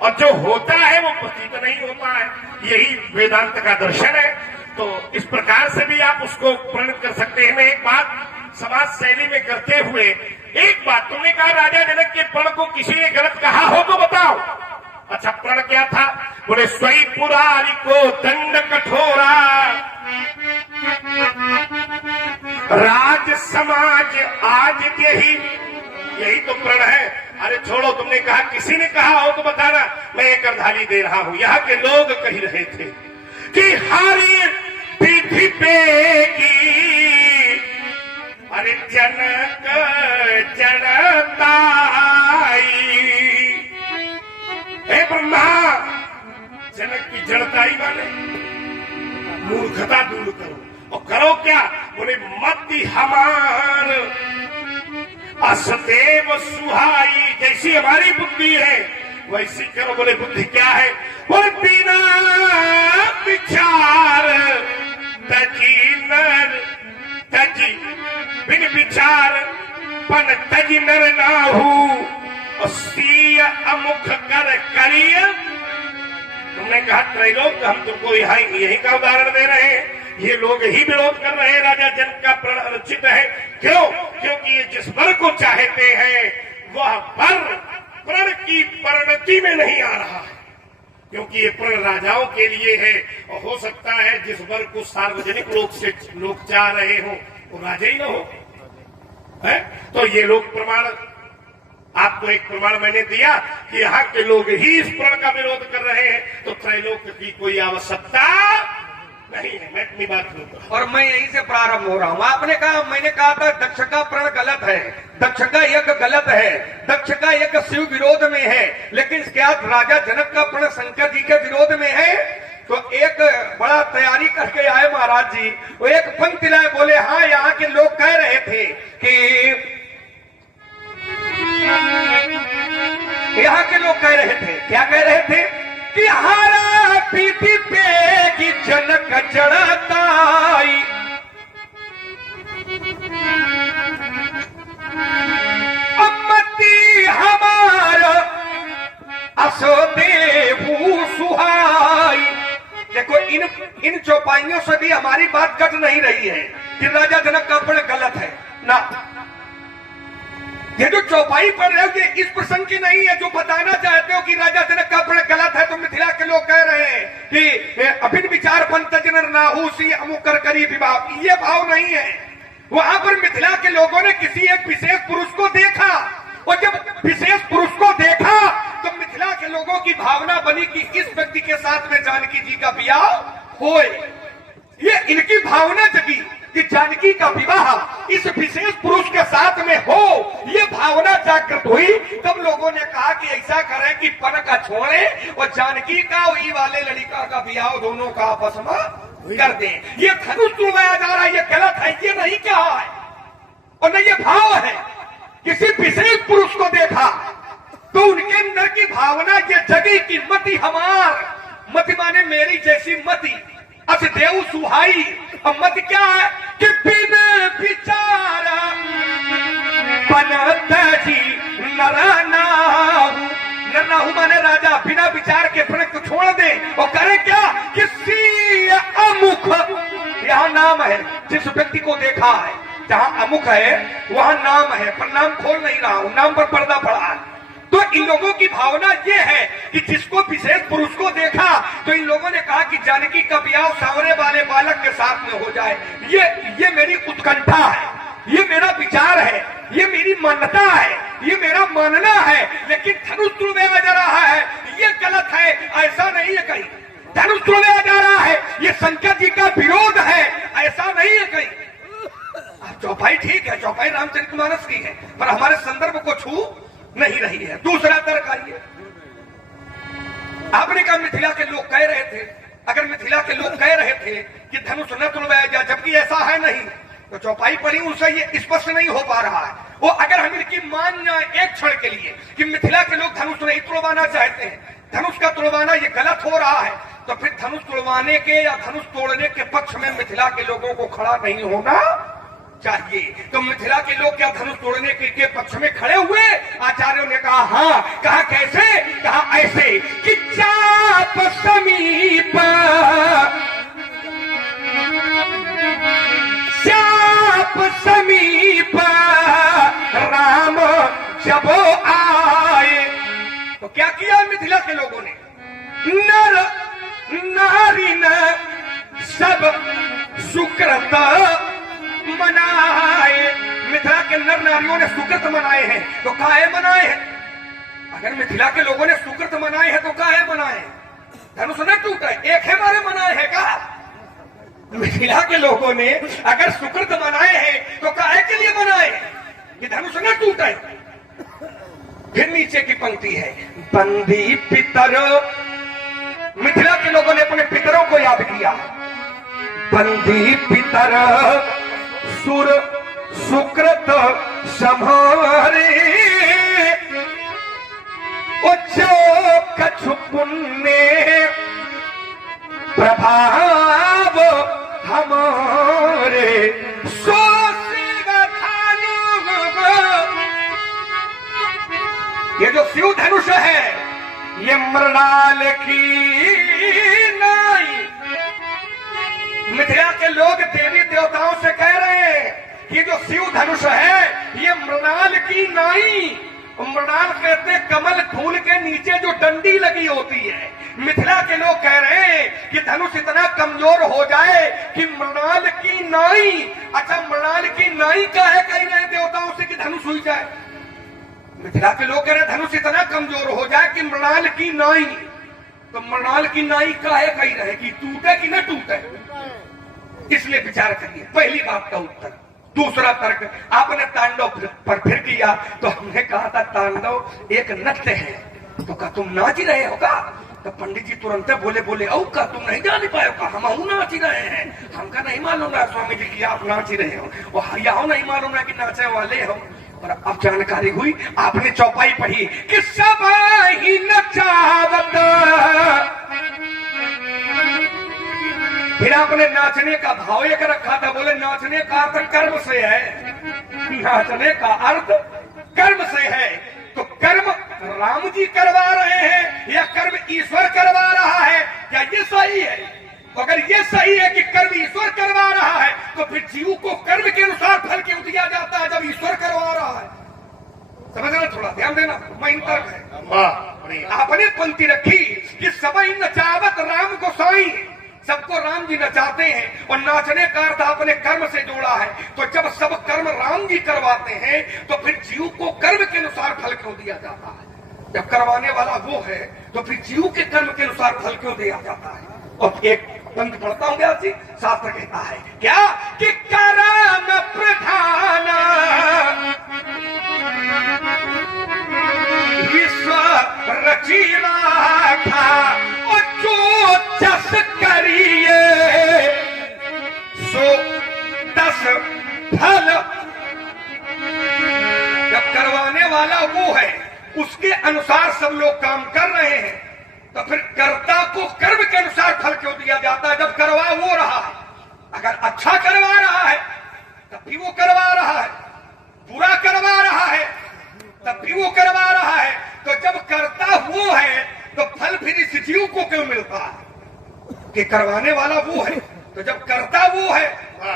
और जो होता है वो प्रतीत नहीं होता है। यही वेदांत का दर्शन है। तो इस प्रकार से भी आप उसको प्रणित कर सकते हैं। मैं एक बात समाज शैली में करते हुए, एक बात तुमने कहा राजा जनक के प्रण को किसी ने गलत कहा हो तो बताओ। अच्छा, प्रण क्या था? बोले स्वई पुरारी को दंड कठोरा, राज समाज आज यही तो प्रण है। अरे छोड़ो, तुमने कहा, किसी ने कहा हो तो बताना, मैं एक अर्धाली दे रहा हूं। यहाँ के लोग कह रहे थे कि हरि विधि पेगी, अरे जनक जड़ताई, हे ब्रह्मा, जनक की जड़ताई वाले मूर्खता दूर करो। और करो क्या? बोले मति हमार असदेव सुहाई, जैसी हमारी बुद्धि है वैसी करो। बोले बुद्धि क्या है? बोले बिना विचार तजी नर तजी, बिन विचार पन तजी नर नाहू, और सीय अमुख कर करिय। तुमने कहा त्रैलोक, हम तुमको यही का उदाहरण दे रहे हैं। ये लोग ही विरोध कर रहे हैं, राजा जनक का प्रण अनुचित है। क्यों? क्योंकि ये जिस वर को चाहते हैं वह वर प्रण की परिणति में नहीं आ रहा है, क्योंकि ये प्रण राजाओं के लिए है। और हो सकता है जिस वर को सार्वजनिक रूप से लोग चाह रहे हो वो राजा ही न हो, है? तो ये लोग प्रमाण, आपको एक प्रमाण मैंने दिया कि यहाँ के लोग ही इस प्रण का विरोध कर रहे हैं, तो त्रैलोक की कोई आवश्यकता नहीं है। मैं अपनी बात करूंगा और मैं यहीं से प्रारंभ हो रहा हूं। आपने कहा, मैंने कहा था दक्ष का प्रण गलत है, दक्ष का यज्ञ गलत है, दक्ष का यज्ञ शिव विरोध में है, लेकिन क्या राजा जनक का प्रण शंकर जी के विरोध में है? तो एक बड़ा तैयारी करके आए महाराज जी, वो एक पंक्ति लाए, बोले हाँ, यहाँ के लोग कह रहे थे कि, यहाँ के लोग कह रहे थे, क्या कह रहे थे? कि हारा पीठी पे की जनक जड़ताई, अम्मती हमारा असदेव सुहाई। देखो, इन चौपाइयों से भी हमारी बात कट नहीं रही है कि राजा जनक का प्रण गलत है ना। ये जो चौपाई पढ़ रहे हो ये इस प्रसंग की नहीं है जो बताना चाहते हो कि राजा जनक का प्रण गलत है। तो मिथिला के लोग कह रहे हैं कि अभिन विचार पंत जनर नाहू सी अमुक कर करी विवाह, ये भाव नहीं है। वहां पर मिथिला के लोगों ने किसी एक विशेष पुरुष को देखा, और जब विशेष पुरुष को देखा तो मिथिला के लोगों की भावना बनी कि इस व्यक्ति के साथ में जानकी जी का विवाह होए। ये इनकी भावना जगी कि जानकी का विवाह इस विशेष पुरुष के साथ में हो, ये भावना जागृत हुई। तब लोगों ने कहा कि ऐसा करें कि पन का छोड़े और जानकी का वही वाले लड़का का विवाह दोनों का आपस में कर दें। ये धनुष उड़ाया जा रहा है, ये गलत है, ये नहीं कहा है और न ये भाव है। किसी विशेष पुरुष को देखा तो उनके अंदर की भावना ये जगी कि मति हमार, मति माने मेरी जैसी मति, अस देव सुहाई। और मत क्या है कि बिना विचार बनत जी नरनाहू माने राजा बिना विचार के प्रण को छोड़ दे और करे क्या? किसी अमुख, यहाँ नाम है, जिस व्यक्ति को देखा है जहाँ अमुख है वहां नाम है, पर नाम खोल नहीं रहा हूं, नाम पर पर्दा पड़ा है। तो इन लोगों की भावना ये है कि जिसको विशेष पुरुष को देखा तो इन लोगों ने कहा कि जानकी का ब्याह सांवरे वाले बालक के साथ में हो जाए। ये मेरी उत्कंठा है, ये मेरा विचार है, ये मेरी मान्यता है, ये मेरा मानना है। लेकिन धनुष तुड़वाया जा रहा है, ये गलत है, ऐसा नहीं है कहीं। धनुष तुड़वाया जा रहा है, ये शंकर जी का विरोध है, ऐसा नहीं है कहीं। चौपाई ठीक है, चौपाई रामचरितमानस की है, पर हमारे संदर्भ को छू नहीं रही है। दूसरा तर्क आइए, आपने कहा मिथिला के लोग कह रहे थे, अगर मिथिला के लोग कह रहे थे कि धनुष न तुड़वाया जाए जबकि ऐसा है नहीं, तो चौपाई पढ़ी उनसे ये स्पष्ट नहीं हो पा रहा है। वो अगर हम इनकी मान जाए एक क्षण के लिए कि मिथिला के लोग धनुष नहीं तुड़वाना चाहते हैं, धनुष का तुड़वाना ये गलत हो रहा है, तो फिर धनुष तुड़वाने के या धनुष तोड़ने के पक्ष में मिथिला के लोगों को खड़ा नहीं होना चाहिए। तो मिथिला के लोग क्या धनुष तोड़ने के पक्ष में खड़े हुए? आचार्यों ने कहा हाँ। कहा कैसे? कहा ऐसे कि चाप समीप चाप समीप राम जब आए। तो क्या किया मिथिला के लोगों ने? नर मनाए हैं तो काहे मनाए हैं? अगर मिथिला के लोगों ने सुकृत मनाए हैं तो काहे मनाए? धनुष न टूटा एक है मारे मनाए हैं का? मिथिला के लोगों ने अगर सुकृत मनाए हैं तो काहे के लिए मनाए कि धनुष न टूटे? फिर नीचे की पंक्ति है, बंदी पितर, मिथिला के लोगों ने अपने पितरों को याद किया। बंदी पितर सुर सुकृत सम्हारे, जो कछु पुण्य प्रभाव हमारे, सो ये जो शिव धनुष है ये मृणाल की नाई। मिथिला के लोग देवी देवताओं से कह रहे हैं कि जो शिव धनुष है ये मृणाल की नाई। मृणाल कहते हैं कमल फूल के नीचे जो डंडी लगी होती है। मिथिला के लोग कह रहे हैं कि धनुष इतना कमजोर हो जाए कि मृणाल की नाई। अच्छा, मृणाल की नाई का है कह रहे हैं देवताओं से कि धनुष हुई जाए। मिथिला के लोग कह रहे धनुष इतना कमजोर हो जाए कि मृणाल की नाई। तो मृणाल की नाई काहे कही रहे कि टूटे कि न टूटे, इसलिए विचार करिए। पहली बात का उत्तर। दूसरा तर्क आपने तांडव पर फिर किया तो हमने कहा था तांडव एक नृत्य है, तो क्या तुम नाच रहे हो का? तो पंडित जी तुरंत बोले औ का तुम नहीं जान पाए का? हम नाच रहे हैं, हमका नहीं मालूम है स्वामी जी की आप नाच रहे हो, और हरियाओ नहीं मालूम है कि नाचे वाले हो। पर अब जानकारी हुई, आपने चौपाई पढ़ी कि सब ही नचावत। फिर आपने नाचने का भाव एक रखा था, बोले नाचने का अर्थ कर्म से है, नाचने का अर्थ कर्म से है। तो कर्म राम जी करवा रहे हैं या कर्म ईश्वर करवा रहा है, क्या ये सही है? अगर ये सही है कि कर्म ईश्वर करवा रहा है तो फिर जीव को कर्म के अनुसार फल क्यों दिया जाता है जब ईश्वर करवा रहा है? समझना, थोड़ा ध्यान देना, मेन तर्क है। आपने पंक्ति रखी कि सबई नचावत राम गोसाई, सबको राम जी नचाते हैं, और नाचने का अर्थ आपने कर्म से जोड़ा है। तो जब सब कर्म राम जी करवाते हैं तो फिर जीव को कर्म के अनुसार फल क्यों दिया जाता है? जब करवाने वाला वो है तो फिर जीव के कर्म के अनुसार फल क्यों दिया जाता है? और एक पंक्ति पढ़ता हूं व्यास जी, शास्त्र कहता है क्या कि कर्म प्रधान विश्व रची राखा, और जो जस करिए सो दस फल। जब करवाने वाला वो है उसके अनुसार सब लोग काम कर रहे हैं तो फिर कर्ता को कर्म के अनुसार फल क्यों दिया जाता है? जब करवा वो रहा है, अगर अच्छा करवा रहा है तब भी वो करवा रहा है, बुरा करवा रहा है तब भी वो करवा रहा है। तो जब कर्ता वो है तो फल फिर इस जीव को क्यों मिलता है कि करवाने वाला वो है? तो जब कर्ता वो है,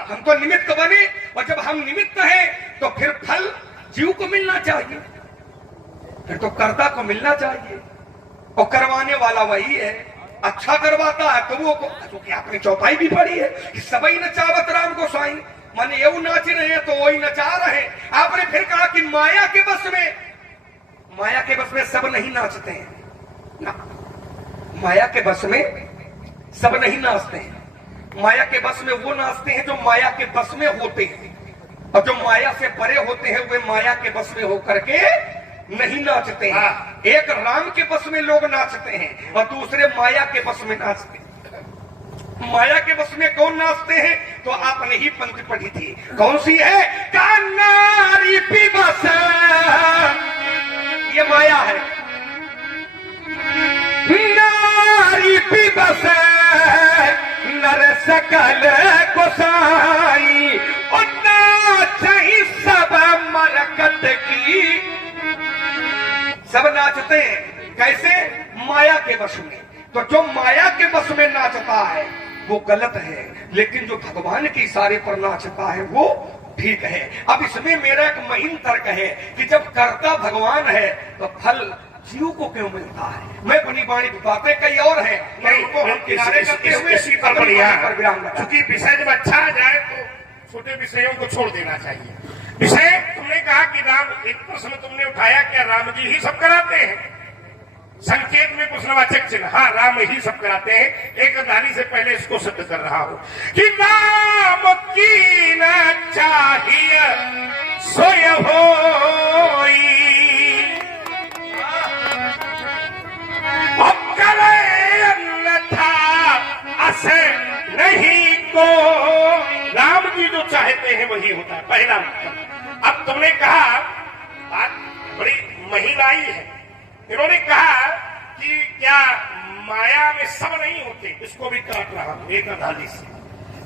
हम तो निमित्त बने, और जब हम निमित्त हैं तो फिर फल जीव को मिलना चाहिए, फिर तो कर्ता को मिलना चाहिए। और करवाने वाला वही है, अच्छा करवाता है तो वो, क्योंकि आपने चौपाई भी पढ़ी है कि सबई नचावत राम गोसाई, माने ये नाच रहे हैं तो वही नचा रहे हैं। आपने फिर कहा कि माया के बस में, माया के बस में सब नहीं नाचते हैं ना, माया के बस में सब नहीं नाचते हैं। माया के बस में वो नाचते हैं जो माया के बस में होते हैं, और जो माया से परे होते हैं वे माया के बस में होकर के नहीं नाचते हैं। एक राम के बस में लोग नाचते हैं और दूसरे माया के बस में नाचते हैं। माया के बस में कौन नाचते हैं? तो आपने ही पंक्ति पढ़ी थी, कौन सी है? कान्नारी पिबस, ये माया है। नारी पिबस नर सकल गोसाई, और नाच ही सब मरकत की। सब नाचते हैं कैसे? माया के बस में। तो जो माया के बस में नाचता है वो गलत है, लेकिन जो भगवान के इशारे पर नाचता है वो ठीक है। अब इसमें मेरा एक महीन तर्क है कि जब कर्ता भगवान है तो फल जीव को क्यों मिलता है? मैं अपनी वाणी बातें कई और है, उनको हम किनारे करते हुए इसी पर बढ़िया, विराम लगा। क्योंकि विषय जब अच्छा आ जाए तो छोटे विषयों को छोड़ देना चाहिए। विषय तुमने कहा कि राम, एक प्रश्न तुमने उठाया, क्या राम जी ही सब कराते हैं? संकेत में प्रश्नवाचक चिन्ह, हाँ राम ही सब कराते हैं। एक धारी से पहले इसको सिद्ध कर रहा हूं कि राम की न चाहिए सोय होई, अब करे अन्यथा असे नहीं को। राम जी जो चाहते हैं वही होता है, पहला मतलब। अब तुमने कहा, बात बड़ी महिलाई है, इन्होंने कहा कि क्या माया में सब नहीं होते? इसको भी काट रहा हूं एक अधाली से।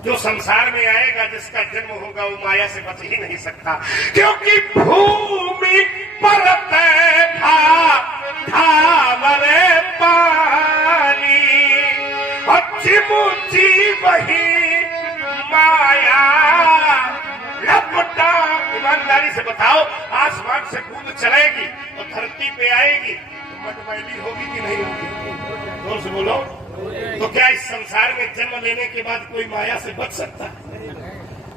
जो संसार में आएगा, जिसका जन्म होगा, वो माया से बच ही नहीं सकता, क्योंकि भूमि परत धावरे पानी और चिमुची वही माया लपटा। ईमानदारी से बताओ, आसमान से बूंद चलेगी और धरती पे आएगी तो मटमैली होगी कि नहीं होगी? जोर से बोलो। तो क्या इस संसार में जन्म लेने के बाद कोई माया से बच सकता है?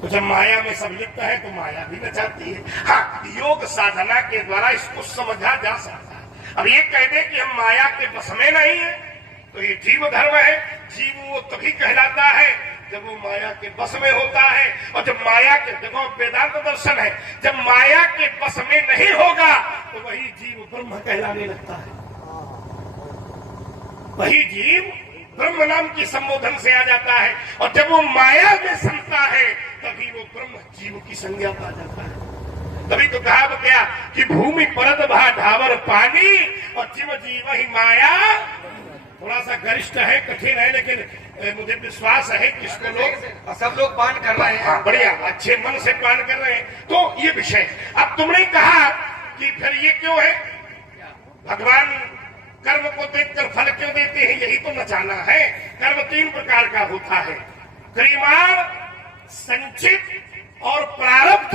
तो जब माया में सब लिप्त है तो माया भी नचाती है। हाँ, योग साधना के द्वारा इसको समझा जा सकता है। अब ये कह दे कि हम माया के बस में नहीं है, तो ये जीव धर्म है। जीव वो तभी कहलाता है जब वो माया के बस में होता है, और जब माया के, देखो वेदांत दर्शन है, जब माया के बस में नहीं होगा तो वही जीव ब्रह्म कहलाने लगता है। वही जीव ब्रह्म नाम की संबोधन से आ जाता है, और जब वो माया में संता है तभी वो ब्रह्म जीव की संज्ञा पा जाता है। तभी तो कहा क्या कि भूमि परत भा ढावर पानी और जीव जीव ही माया। थोड़ा सा गरिष्ठ है, कठिन है, लेकिन मुझे विश्वास है कि इसको लोग, सब लोग पान कर रहे हैं। बढ़िया, अच्छे मन से पान कर रहे हैं। तो ये विषय, अब तुमने कहा कि फिर ये क्यों है? भगवान कर्म को देखकर फल क्यों देते हैं? यही तो नचाना है। कर्म 3 प्रकार का होता है, क्रियाण, संचित और प्रारब्ध।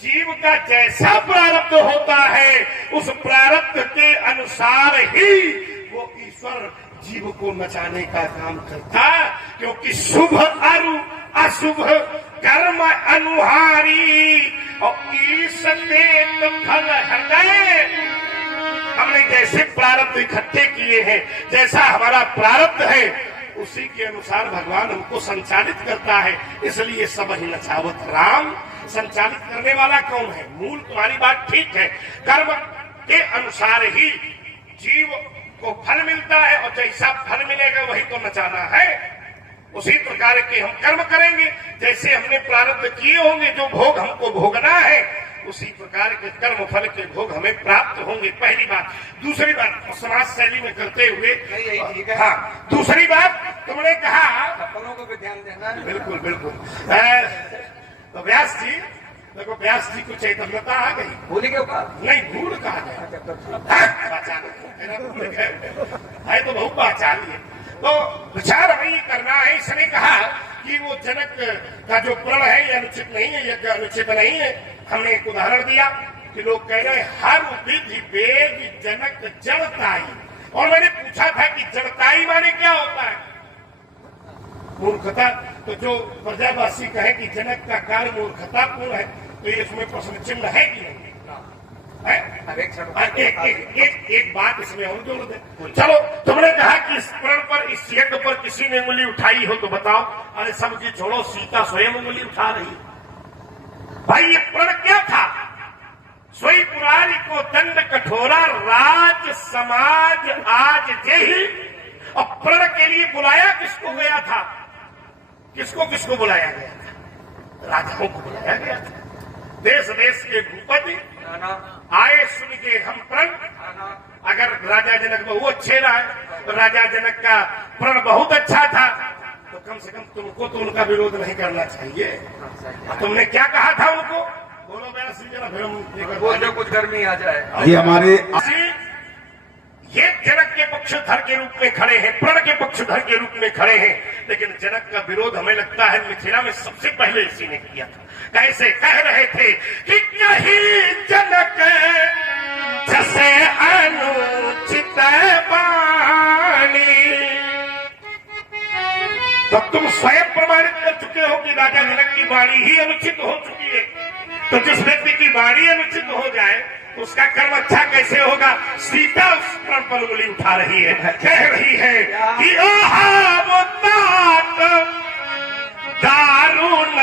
जीव का जैसा प्रारब्ध होता है, उस प्रारब्ध के अनुसार ही वो ईश्वर जीव को नचाने का काम करता, क्योंकि शुभ और अशुभ कर्म अनुहारी और ईश्वर फल हृदय। हमने जैसे प्रारब्ध इकट्ठे किए हैं, जैसा हमारा प्रारब्ध है, उसी के अनुसार भगवान हमको संचालित करता है। इसलिए सब ही नचावत राम। संचालित करने वाला कौन है? मूल तुम्हारी बात ठीक है, कर्म के अनुसार ही जीव को फल मिलता है, और जैसा फल मिलेगा वही तो नचाना है। उसी प्रकार के हम कर्म करेंगे, जैसे हमने प्रारब्ध किए होंगे, जो भोग हमको भोगना है, उसी प्रकार के कर्म फल के भोग हमें प्राप्त होंगे। पहली बात। दूसरी बात, समाज शैली में करते हुए, हाँ, दूसरी बात तुमने कहा, चप्पलों को भी ध्यान देना है। बिल्कुल बिल्कुल। तो व्यास जी, देखो व्यास जी को चैतन्यता आ गई। भूल के ऊपर नहीं, भूल कहा गया, है तो बहुत पहचान है। तो विचार हमें ये करना है। इसने कहा कि वो जनक का जो प्रण है ये अनुचित नहीं है, यज्ञ अनुचित नहीं है। हमने एक उदाहरण दिया कि लोग कह रहे हर विधि वेद जनक जड़ताई, और मैंने पूछा था कि जड़ताई माने क्या होता है? मूर्खता। तो जो प्रजावासी कहे कि जनक का कार्य मूर्खतापूर्ण है, तो ये इसमें प्रश्न चिन्ह है कि नहीं? एक बात इसमें और जोड़ दे। चलो, तुमने कहा कि इस प्रण पर, इस यज्ञ पर किसी ने उंगली उठाई हो तो बताओ। अरे सबकी छोड़ो, सीता स्वयं उंगली उठा रही। भाई ये प्रण क्या था? सोई पुरारी को दंड कठोरा, राज समाज आज जेही। और प्रण के लिए बुलाया किसको गया था? किसको किसको बुलाया गया था? राजाओं को बुलाया गया था। देश देश के भूपति आए सुन के हम प्रण। अगर राजा जनक बहु अच्छे रहा, तो राजा जनक का प्रण बहुत अच्छा था, तो कम से कम तुमको तो उनका विरोध नहीं करना चाहिए। तुमने क्या कहा था उनको? बोलो मेरा जरा, फिर हम बोल जो कुछ गर्मी आ जाए। ये हमारे ये जनक के पक्षधर के रूप में खड़े हैं, प्रण के पक्षधर के रूप में खड़े हैं, लेकिन जनक का विरोध हमें लगता है मिथिला में सबसे पहले इसी ने किया था। कैसे कह रहे थे कि कहीं जनक जैसे अनुचित वाणी। तो तुम स्वयं प्रमाणित कर चुके हो कि राजा जनक की वाणी ही अनुचित हो चुकी है। तो जिस व्यक्ति की वाणी अनुचित हो जाए तो उसका कर्म अच्छा कैसे होगा? सीता उस प्राण पर उंगली उठा रही है, कह रही है कि आहा वो तात दारुण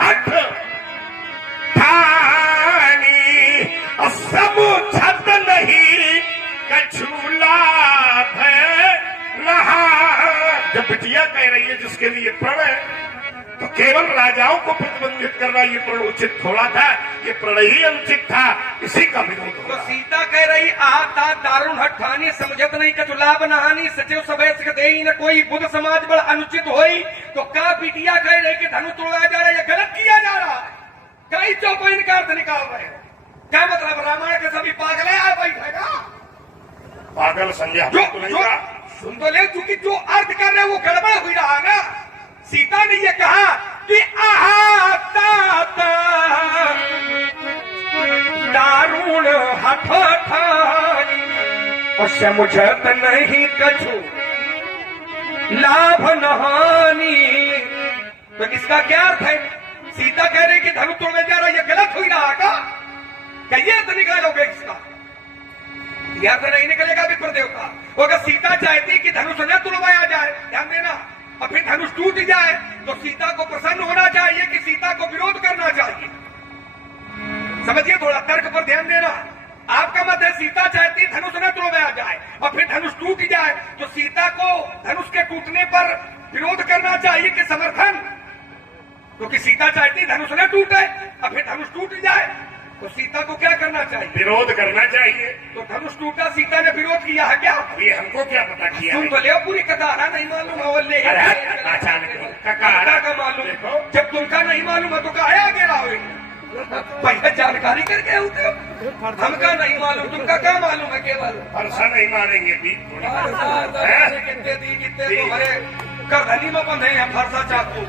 हठ ठानी सब छत नहीं कछूला रहा। जब बिटिया कह रही है जिसके लिए प्रण है, तो केवल राजाओं को प्रतिबंधित करना ये प्रण उचित थोड़ा था, ये प्रण ही अनुचित था, इसी का विरोध तो होगा। सीता कह रही आता दारुण हठानी समझत नहीं कचुलाभ नहानी सचिव सभे देई न कोई बुद्ध समाज बड़ा अनुचित होई। तो का बिटिया कह रही कि धनुष तोड़ा जा रहा है, ये गलत किया जा रहा है, कई चौपाइन का अर्थ निकाल रहे हो। क्या मतलब रामायण के सभी पागल है बैठेगा? पागल संज्ञा जो तो नहीं जो कहा। सुन तो ले, चूंकि जो अर्थ कर रहे वो गड़बड़ हुई रहा ना। सीता ने ये कहा कि आहा तात दारुण हठ ठानी और समुझत नहीं कछु लाभ नहानी। तो इसका क्या अर्थ है? सीता कह रही कि धनुष तोड़ने जा रहा, ये गलत हुई रहा का? कहिए अर्थ निकालोगे इसका? यह तो नहीं निकलेगा विप्र देवता। वो अगर सीता चाहती कि धनुष न तुड़वाया जाए, ध्यान देना, और फिर धनुष टूट जाए, तो सीता को प्रसन्न होना चाहिए कि सीता को विरोध करना चाहिए। समझिए, थोड़ा तर्क पर ध्यान देना। आपका मत है सीता चाहती धनुष न तुड़वाया जाए और फिर धनुष टूट जाए, तो सीता को धनुष के टूटने पर विरोध करना चाहिए कि समर्थन? क्योंकि सीता चाहती धनुष न टूटे और फिर धनुष टूट जाए, तो सीता को क्या करना चाहिए? विरोध करना चाहिए। तो धनुष टूटा, सीता ने विरोध किया है क्या? ये हमको क्या पता किया तुम है? तो ले पूरी कतारा नहीं मालूम है, ले अचानक का मालूम। जब तुमका नहीं मालूम है तो काहे आगे रहोगे? पहले जानकारी करके होते हो। हमका नहीं मालूम, तुमका क्या मालूम है? केवल फरसा नहीं मारेंगे भी कितने दी कितने तुम्हारे करधनी में बंधे हैं फरसा चाकू।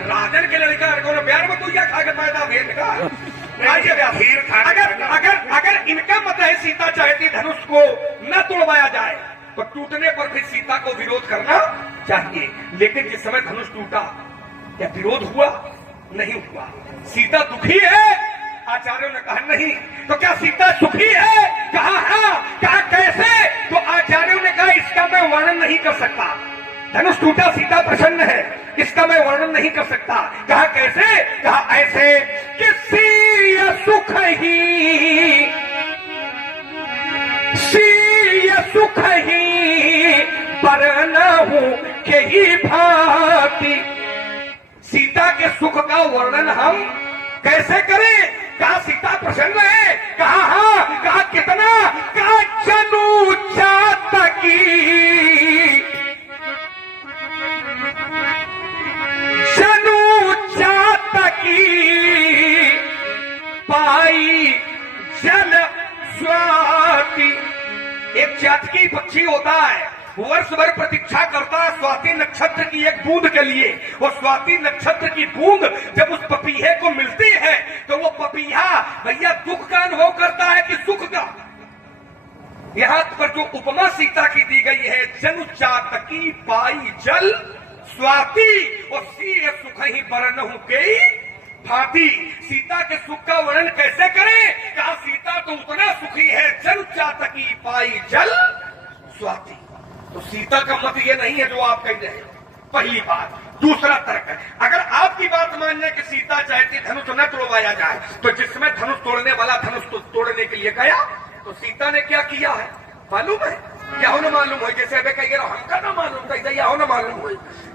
राजन के लड़का को प्यार में तुझे खा के पैदा भेज का। अगर इनका मत है सीता चाहती धनुष को न तोड़वाया जाए, तो टूटने पर फिर सीता को विरोध करना चाहिए। लेकिन जिस समय धनुष टूटा, क्या विरोध हुआ? नहीं हुआ। सीता दुखी है? आचार्यों ने कहा नहीं। तो क्या सीता सुखी है? कहा हाँ। कहा कैसे? तो आचार्यों ने कहा इसका मैं वर्णन नहीं कर सकता। धनुष टूटा, सीता प्रसन्न है, इसका मैं वर्णन नहीं कर सकता। कहा कैसे? कहा ऐसे कि सीय सुख ही बरनहु के ही भांति। सीता के सुख का वर्णन हम कैसे करें? कहा सीता प्रसन्न है? कहा हाँ। कहा कितना? कहा जनु चातकी पाई जल स्वाति। एक चातकी पक्षी होता है, वर्ष भर प्रतीक्षा करता है स्वाति नक्षत्र की एक बूंद के लिए। वो स्वाति नक्षत्र की बूंद जब उस पपीहे को मिलती है, तो वो पपीहा भैया दुख का अनुभव करता है कि सुख का। यहाँ पर जो उपमा सीता की दी गई है, जनु चातकी पाई जल स्वाति और सीय सुख ही बरनहु के भांति। सीता के सुख का वर्णन कैसे करें? कहा सीता तो उतना सुखी है, जनु चातकी पाई जल स्वाति। तो सीता का मत ये नहीं है जो आप कह रहे हैं, पहली बात। दूसरा तर्क, अगर आपकी बात मानने की सीता चाहती धनुष न तोड़वाया जाए, तो जिसमें धनुष तोड़ने वाला धनुष तो तोड़ने के लिए गया, तो सीता ने क्या किया है मालूम है? क्या हो न मालूम हो? जैसे अभी कहिए हमका ना मालूम था, ऐसा हो न मालूम हो।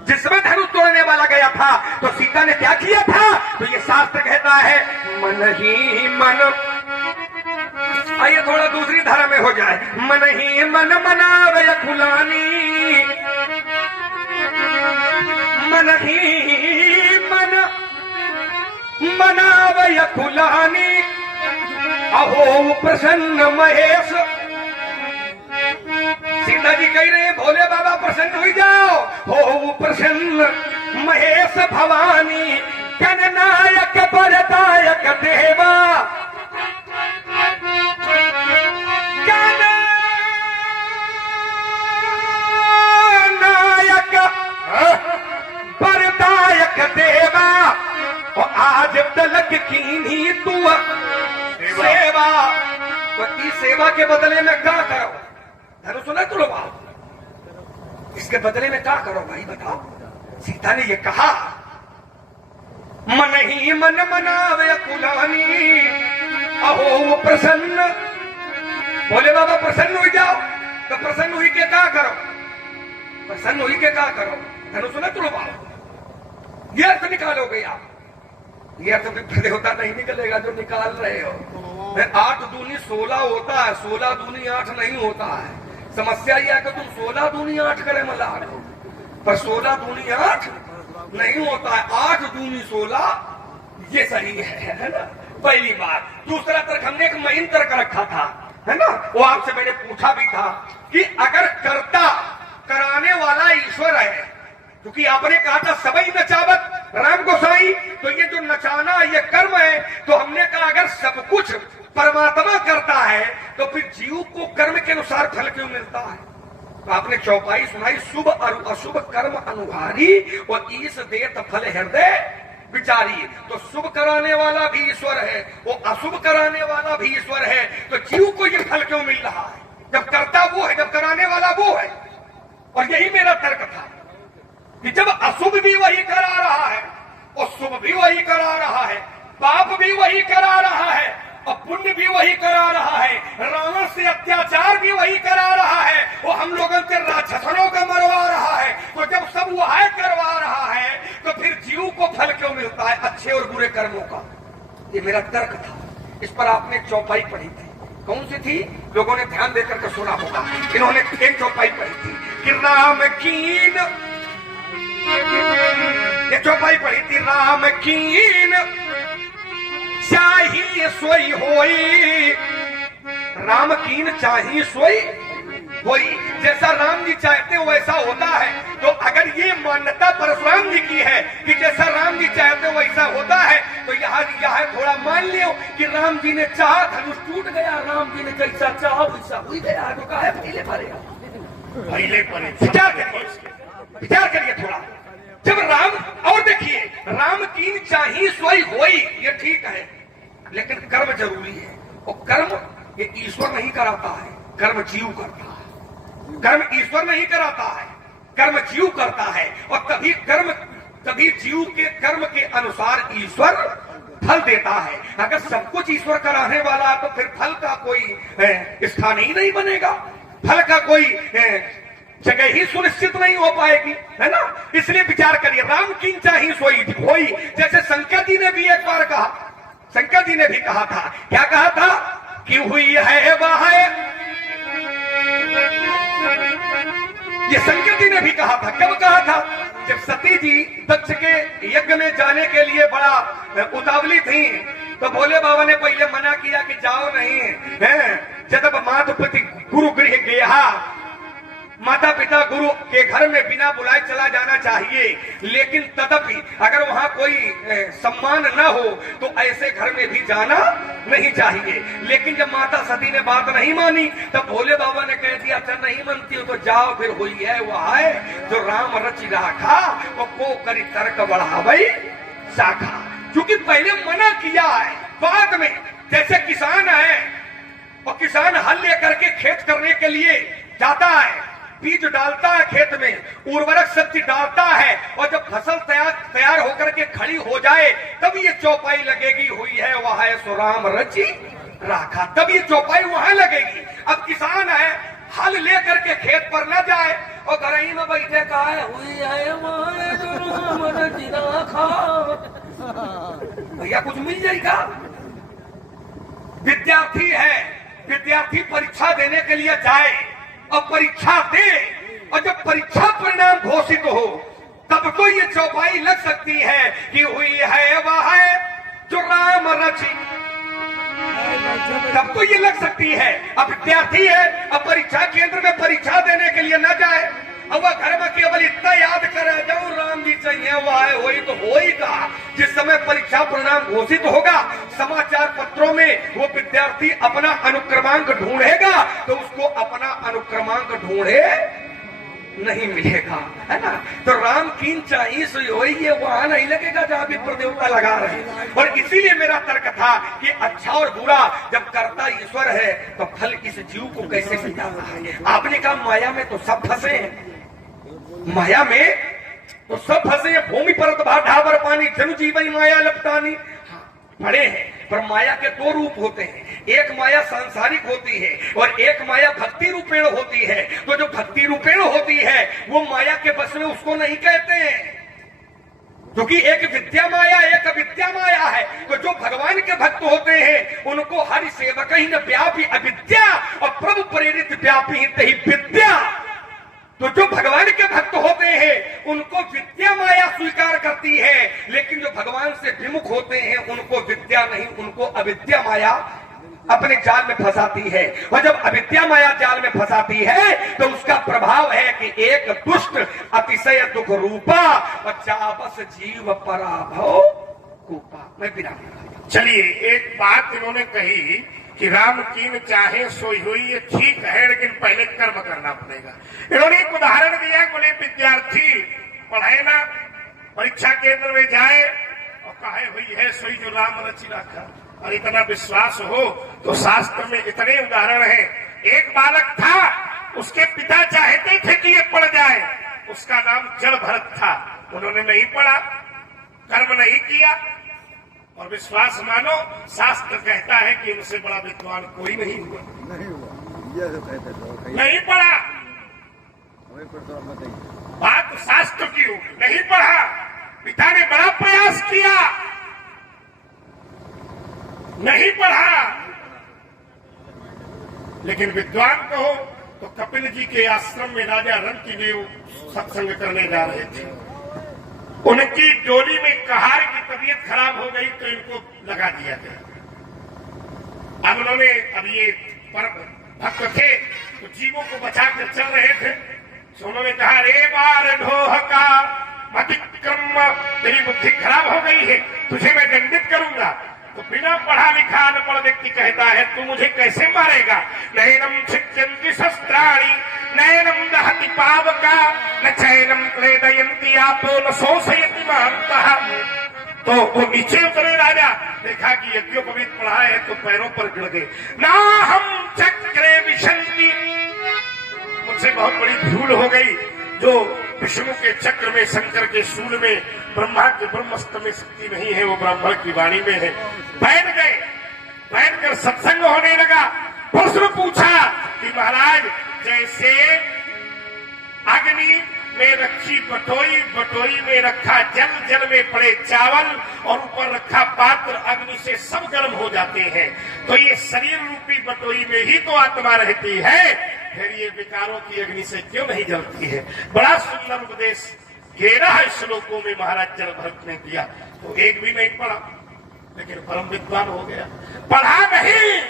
जिसमें धनुष तोड़ने वाला गया था, तो सीता ने क्या किया था? तो ये शास्त्र कहता है मन ही मन। आइए थोड़ा दूसरी धारा में हो जाए। मन ही मन मनावे खुलानी, मन ही मन मनावे खुलानी। अहो प्रसन्न महेश। सीता जी कह रहे हैं भोले बाबा प्रसन्न हो जाओ। हो प्रसन्न महेश भवानी, गणनायक बरदायक देवा। गणनायक बरदायक सेवा के बदले में क्या करो? धनु सुना तू लोग, इसके बदले में क्या करो भाई बताओ? सीता ने ये कहा, मन ही मन मनावे कुलानी अहो प्रसन्न। बोले बाबा प्रसन्न हुई जाओ, तो प्रसन्न हुई के क्या करो? प्रसन्न हुई के क्या करो? धनु सुना तू लोग, ये अर्थ निकालोगे आप? ये अर्थ विफल होता नहीं निकलेगा जो निकाल रहे हो। 8 दूनी 16 होता है, 16 दूनी 8 नहीं होता है। समस्या यह है कि तुम 16 दूनी 8 करे मला दो, पर 16 दूनी 8 नहीं होता है। 8 दूनी 16 ये सही है ना? पहली बात। दूसरा तर्क हमने एक महीन तर्क रखा था, है ना? वो आपसे मैंने पूछा भी था कि अगर कर्ता कराने वाला ईश्वर है, क्योंकि आपने कहा था सबई नचावत राम गोसाई, तो ये जो नचाना ये कर्म है, तो हमने कहा अगर सब कुछ परमात्मा करता है तो फिर जीव को कर्म के अनुसार फल क्यों मिलता है? तो आपने चौपाई सुनाई, शुभ और अशुभ कर्म अनुहारी और ईश देत फल हृदय विचारी। तो शुभ कराने वाला भी ईश्वर है, वो अशुभ कराने वाला भी ईश्वर है, तो जीव को ये फल क्यों मिल रहा है जब करता वो है, जब कराने वाला वो है? और यही मेरा तर्क था कि जब अशुभ भी वही करा रहा है और शुभ भी वही करा रहा है, पाप भी वही करा रहा है और पुण्य भी वही करा रहा है, रावण से अत्याचार भी वही करा रहा है, वो हम लोगों के राक्षसों का मरवा रहा है, तो जब सब वह करवा रहा है तो फिर जीव को फल क्यों मिलता है अच्छे और बुरे कर्मों का? ये मेरा तर्क था। इस पर आपने चौपाई पढ़ी थी, कौन सी थी? लोगों ने ध्यान देकर के सुना होगा। इन्होंने एक चौपाई पढ़ी थी कि राम कीन, ये चौपाई पढ़ी थी, राम कीन चाहिए सोई होई, राम कीन चाहिए सोई होई। जैसा राम जी चाहते हो वैसा होता है। तो अगर ये मान्यता परशुराम जी की है कि जैसा राम जी चाहते हो वैसा होता है, तो यहाँ थोड़ा मान लियो कि राम जी ने चाहा धनुष टूट गया, राम जी ने जैसा चाहा वैसा हुई गया। तो कहा पहले पड़े विचार करिए थोड़ा। जब राम, और देखिए राम कीन चाहिए सोई होई, ये ठीक है, लेकिन कर्म जरूरी है। और कर्म ये ईश्वर नहीं कराता है, कर्म जीव करता है। कर्म ईश्वर नहीं कराता है, कर्म जीव करता है। और तभी जीव के कर्म के अनुसार ईश्वर फल देता है। अगर सब कुछ ईश्वर कराने वाला है तो फिर फल का कोई स्थान ही नहीं बनेगा, फल का कोई जगह ही सुनिश्चित नहीं हो पाएगी, है ना? इसलिए विचार करिए, राम कीन चाहिए सोई होई। जैसे शंकर जी ने भी एक बार कहा, शंकर जी ने भी कहा था, क्या कहा था? कि हुई है वह, ये शंकर जी ने भी कहा था। कब कहा था? जब सती जी दक्ष के यज्ञ में जाने के लिए बड़ा उतावली थी, तो भोले बाबा ने पहले मना किया कि जाओ नहीं है। जब मातुपति गुरु गृह गया, माता पिता गुरु के घर में बिना बुलाए चला जाना चाहिए, लेकिन तदपि अगर वहां कोई सम्मान न हो तो ऐसे घर में भी जाना नहीं चाहिए। लेकिन जब माता सती ने बात नहीं मानी, तब भोले बाबा ने कह दिया, अच्छा नहीं मानती हो तो जाओ, फिर हुई है वह है जो राम रचि राखा, वो को करी तर्क बढ़ावई शाखा। क्योंकि पहले मना किया है, बाद में जैसे किसान है और किसान हल लेकर के खेत करने के लिए जाता है, बीज डालता है खेत में, उर्वरक शक्ति डालता है, और जब फसल तैयार होकर के खड़ी हो जाए तब ये चौपाई लगेगी, हुई है वह है सो राम रचि राखा, तब ये चौपाई वहां लगेगी। अब किसान है, हल लेकर के खेत पर न जाए और घर ही में बैठे कहा है हुई है वह है सो राम रचि राखा, भैया कुछ मिल जाएगा? विद्यार्थी है, विद्यार्थी परीक्षा देने के लिए जाए और परीक्षा दे, और जब परीक्षा परिणाम घोषित हो तब तो ये चौपाई लग सकती है कि हुई है वह है जो राम रचि, तब तो ये लग सकती है। अब विद्यार्थी है, अब परीक्षा केंद्र में परीक्षा देने के लिए न जाए, अब वह घर में केवल इतना याद करे जाओ राम जी चाहिए वह है, वही तो हो ही कहा। जिस समय परीक्षा परिणाम घोषित होगा, समाचार पत्रों में वो विद्यार्थी अपना अनुक्रमांक ढूंढेगा, तो उसको अपना अनुक्रमांक ढूंढे नहीं मिलेगा, है ना। तो राम कीन चाहिए सो वही, ये वहां नहीं लगेगा जहां विप्र देवता लगा रहे हैं। और इसीलिए मेरा तर्क था कि अच्छा और बुरा जब करता ईश्वर है तो फल इस जीव को कैसे मिलता है। आपने कहा माया में तो सब फंसे हैं, माया में तो सब फंसे हैं। भूमि पर ढाबर पानी जन जीवन माया लपटानी पड़े हैं। पर माया के दो रूप होते हैं, एक माया सांसारिक होती है और एक माया भक्ति रूपेण होती है। तो जो भक्ति रूपेण होती है वो माया के बस में उसको नहीं कहते हैं, क्योंकि एक विद्या माया एक अविद्या माया है। तो जो भगवान के भक्त होते हैं उनको हरि सेवक ही न व्यापी अविद्या और प्रभु प्रेरित व्यापी ही विद्या। तो जो भगवान के भक्त होते हैं उनको विद्या माया स्वीकार करती है, लेकिन जो भगवान से विमुख होते हैं उनको विद्या नहीं, उनको अविद्या माया अपने जाल में फंसाती है। और जब अविद्या माया जाल में फंसाती है तो उसका प्रभाव है कि एक दुष्ट अतिशय दुख रूपा और चाबस जीव पराभव कूपा। मैं विराम। चलिए, एक बात इन्होंने कही कि राम कीन चाहे सोई हुई, ये ठीक है, लेकिन पहले कर्म करना पड़ेगा। इन्होंने एक उदाहरण दिया, बोले विद्यार्थी पढ़े ना, परीक्षा केंद्र में जाए और कहे हुई है सोई जो राम रचि रखा, और इतना विश्वास हो तो शास्त्र में इतने उदाहरण हैं। एक बालक था, उसके पिता चाहते थे कि ये पढ़ जाए, उसका नाम जड़ भरत था। उन्होंने नहीं पढ़ा, कर्म नहीं किया, और विश्वास मानो शास्त्र कहता है कि उनसे बड़ा विद्वान कोई नहीं हुआ। नहीं पढ़ा, बात शास्त्र की होगी, नहीं पढ़ा। पिता ने बड़ा प्रयास किया, नहीं पढ़ा। लेकिन विद्वान कहो तो कपिल जी के आश्रम में राजा रंतिदेव सत्संग करने जा रहे थे। उनकी डोली में कहार की तबीयत खराब हो गई तो इनको लगा दिया गया। अब उन्होंने, अब ये भक्त थे तो जीवों को बचाकर चल रहे थे, तो उन्होंने कहा रे बार ढोह का मतिक्रम, तेरी बुद्धि खराब हो गई है, तुझे मैं दंडित करूंगा। तो बिना पढ़ा लिखा अनपढ़ व्यक्ति कहता है तू मुझे कैसे मारेगा। नैनम छिद्यन्ति शस्त्राणि नैनम दहति पावका न चैनम क्लेदयन्ति आपो न शोषयति महान्तः। तो वो नीचे उतरे राजा, देखा कि यज्ञोपवीत पढ़ा है तो पैरों पर गिर गए। ना हम चक्रे विशन्ति, मुझसे बहुत बड़ी भूल हो गई। जो विष्णु के चक्र में, शंकर के शूल में, ब्रह्मा के ब्रह्मस्त्र में शक्ति नहीं है, वो ब्राह्मण की वाणी में है। बैठ गए, बैठकर सत्संग होने लगा। प्रश्न पूछा कि महाराज, जैसे अग्नि में रखी बटोई, बटोई में रखा जल, जल में पड़े चावल और ऊपर रखा पात्र, अग्नि से सब गर्म हो जाते हैं, तो ये शरीर रूपी बटोई में ही तो आत्मा रहती है, फिर ये विकारों की अग्नि से क्यों नहीं जलती है। बड़ा सुंदर उपदेश 11 श्लोकों में महाराज जल भरत ने दिया। तो एक भी नहीं पढ़ा, लेकिन परम विद्वान हो गया। पढ़ा नहीं,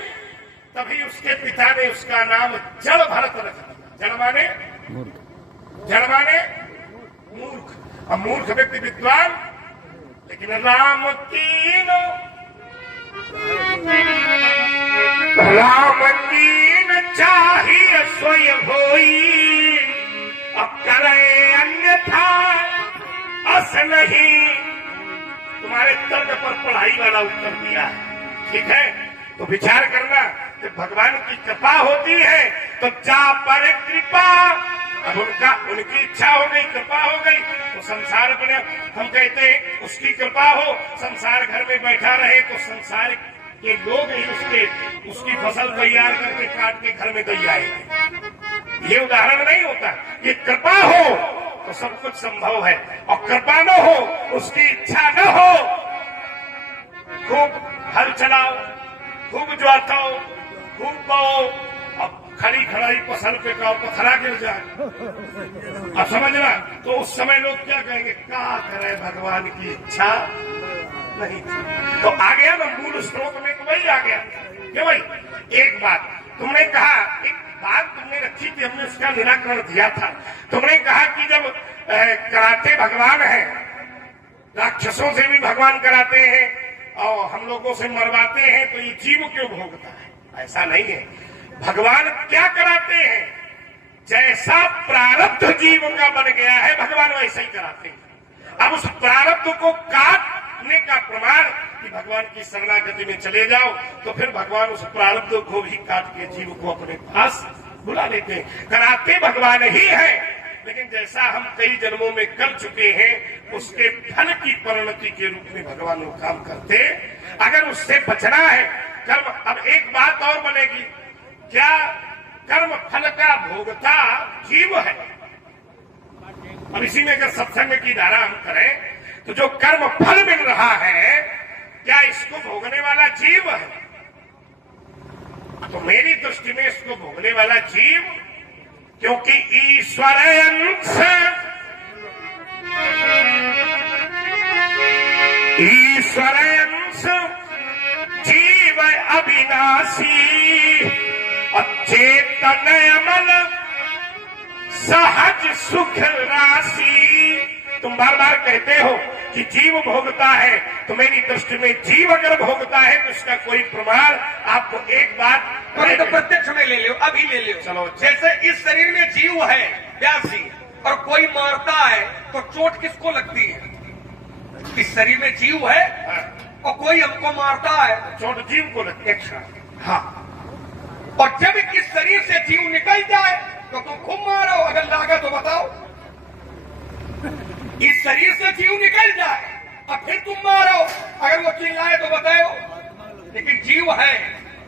तभी उसके पिता ने उसका नाम जड़ भरत रख दिया। जड़ माने मूर्ख, और मूर्ख व्यक्ति विद्वान। लेकिन राम कीन चाहिए सोय होई, अब करे अन्यथा अस नहीं। तुम्हारे तर्क पर पढ़ाई वाला उत्तर दिया है, ठीक है। तो विचार करना कि भगवान की कृपा होती है तो जा पर कृपा। अब उनकी इच्छा हो गई, कृपा हो गई तो संसार बने। हम कहते हैं उसकी कृपा हो, संसार घर में बैठा रहे तो संसार के लोग ही उसकी फसल तैयार करके काट के घर में दे आएंगे। ये उदाहरण नहीं होता कि कृपा हो तो सब कुछ संभव है, और कृपा न हो, उसकी इच्छा न हो, खूब हल चलाओ, खूब जोताओ, खूब बोओ, अब खड़ी खड़ाई फसल पे गाओ तो खड़ा गिर जाए। अब समझना, तो उस समय लोग क्या कहेंगे, क्या करे भगवान की इच्छा नहीं थी। तो आ गया ना मूल स्रोत में, तो वही आ गया। क्यों भाई, एक बात तुमने कहा, एक बात तुमने रखी थी, हमने उसका निराकरण दिया था। तुमने कहा कि जब कराते भगवान है, राक्षसों से भी भगवान कराते हैं और हम लोगों से मरवाते हैं, तो ये जीव क्यों भोगता है। ऐसा नहीं है। भगवान क्या कराते हैं, जैसा प्रारब्ध जीव का बन गया है भगवान वैसा ही कराते हैं। अब उस प्रारब्ध को काटने का प्रमाण कि भगवान की शरणागति में चले जाओ तो फिर भगवान उस प्रारब्ध को भी काट के जीव को अपने पास बुला लेते हैं। कराते भगवान ही है, लेकिन जैसा हम कई जन्मों में कर चुके हैं उसके फल की परिणति के रूप में भगवान वो काम करते। अगर उससे बचना है कर्म, अब एक बात और बनेगी, क्या कर्म फल का भोगता जीव है? अब इसी में अगर सत्संग की धारा हम करें तो जो कर्म फल मिल रहा है क्या इसको भोगने वाला जीव है? तो मेरी दृष्टि में इसको भोगने वाला जीव, क्योंकि ईश्वर अंश जीव अविनाशी चेतन अमल सहज सुख राशि। तुम बार बार कहते हो कि जीव भोगता है, तो मेरी दृष्टि में जीव अगर भोगता है तो इसका कोई प्रमाण आपको एक बात तो प्रत्यक्ष में ले लो, अभी ले लो। चलो, जैसे इस शरीर में जीव है व्यासी और कोई मारता है तो चोट किसको लगती है? इस शरीर में जीव है और कोई हमको मारता है, चोट जीव को लगती है। हाँ, और जब इस शरीर से जीव निकल जाए तो तुम खूब मारो, अगर लागे तो बताओ। इस शरीर से जीव निकल जाए और फिर तुम मारो, अगर वो चिल्लाए तो बताओ। लेकिन जीव है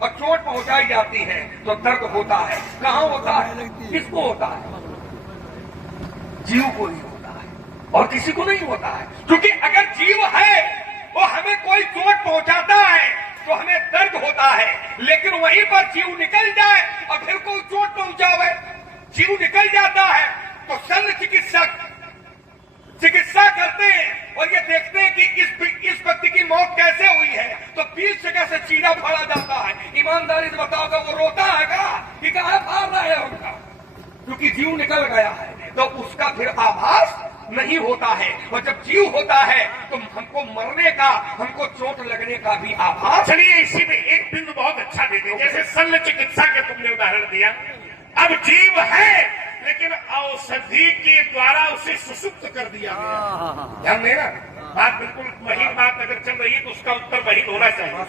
और चोट पहुंचाई जाती है तो दर्द होता है। कहाँ होता है? किसको होता है? जीव को ही होता है और किसी को नहीं होता है। क्योंकि अगर जीव है वो हमें कोई चोट पहुंचाता है तो हमें दर्द होता है, लेकिन वहीं पर जीव निकल जाए और फिर कोई चोट पहुंचावे, जीव निकल जाता है तो शल्य चिकित्सक चिकित्सा करते हैं और ये देखते हैं कि इस व्यक्ति की मौत कैसे हुई है, तो 20 जगह से चीरा फाड़ा जाता है। ईमानदारी से बताओगे वो रोता है कि कहा फाड़ रहा है उनका, क्योंकि जीव निकल गया है तो उसका फिर आभास नहीं होता है। और जब जीव होता है तो हमको मरने का, हमको चोट लगने का भी आभास। चलिए इसी में एक बिंदु बहुत अच्छा देते, जैसे शल्य चिकित्सा के तुमने उदाहरण दिया। अब जीव है लेकिन औषधि के द्वारा उसे सुसुप्त कर दिया गया। ध्यान देना, बात बिल्कुल वही बात अगर चल रही है तो उसका उत्तर वही होना चाहिए।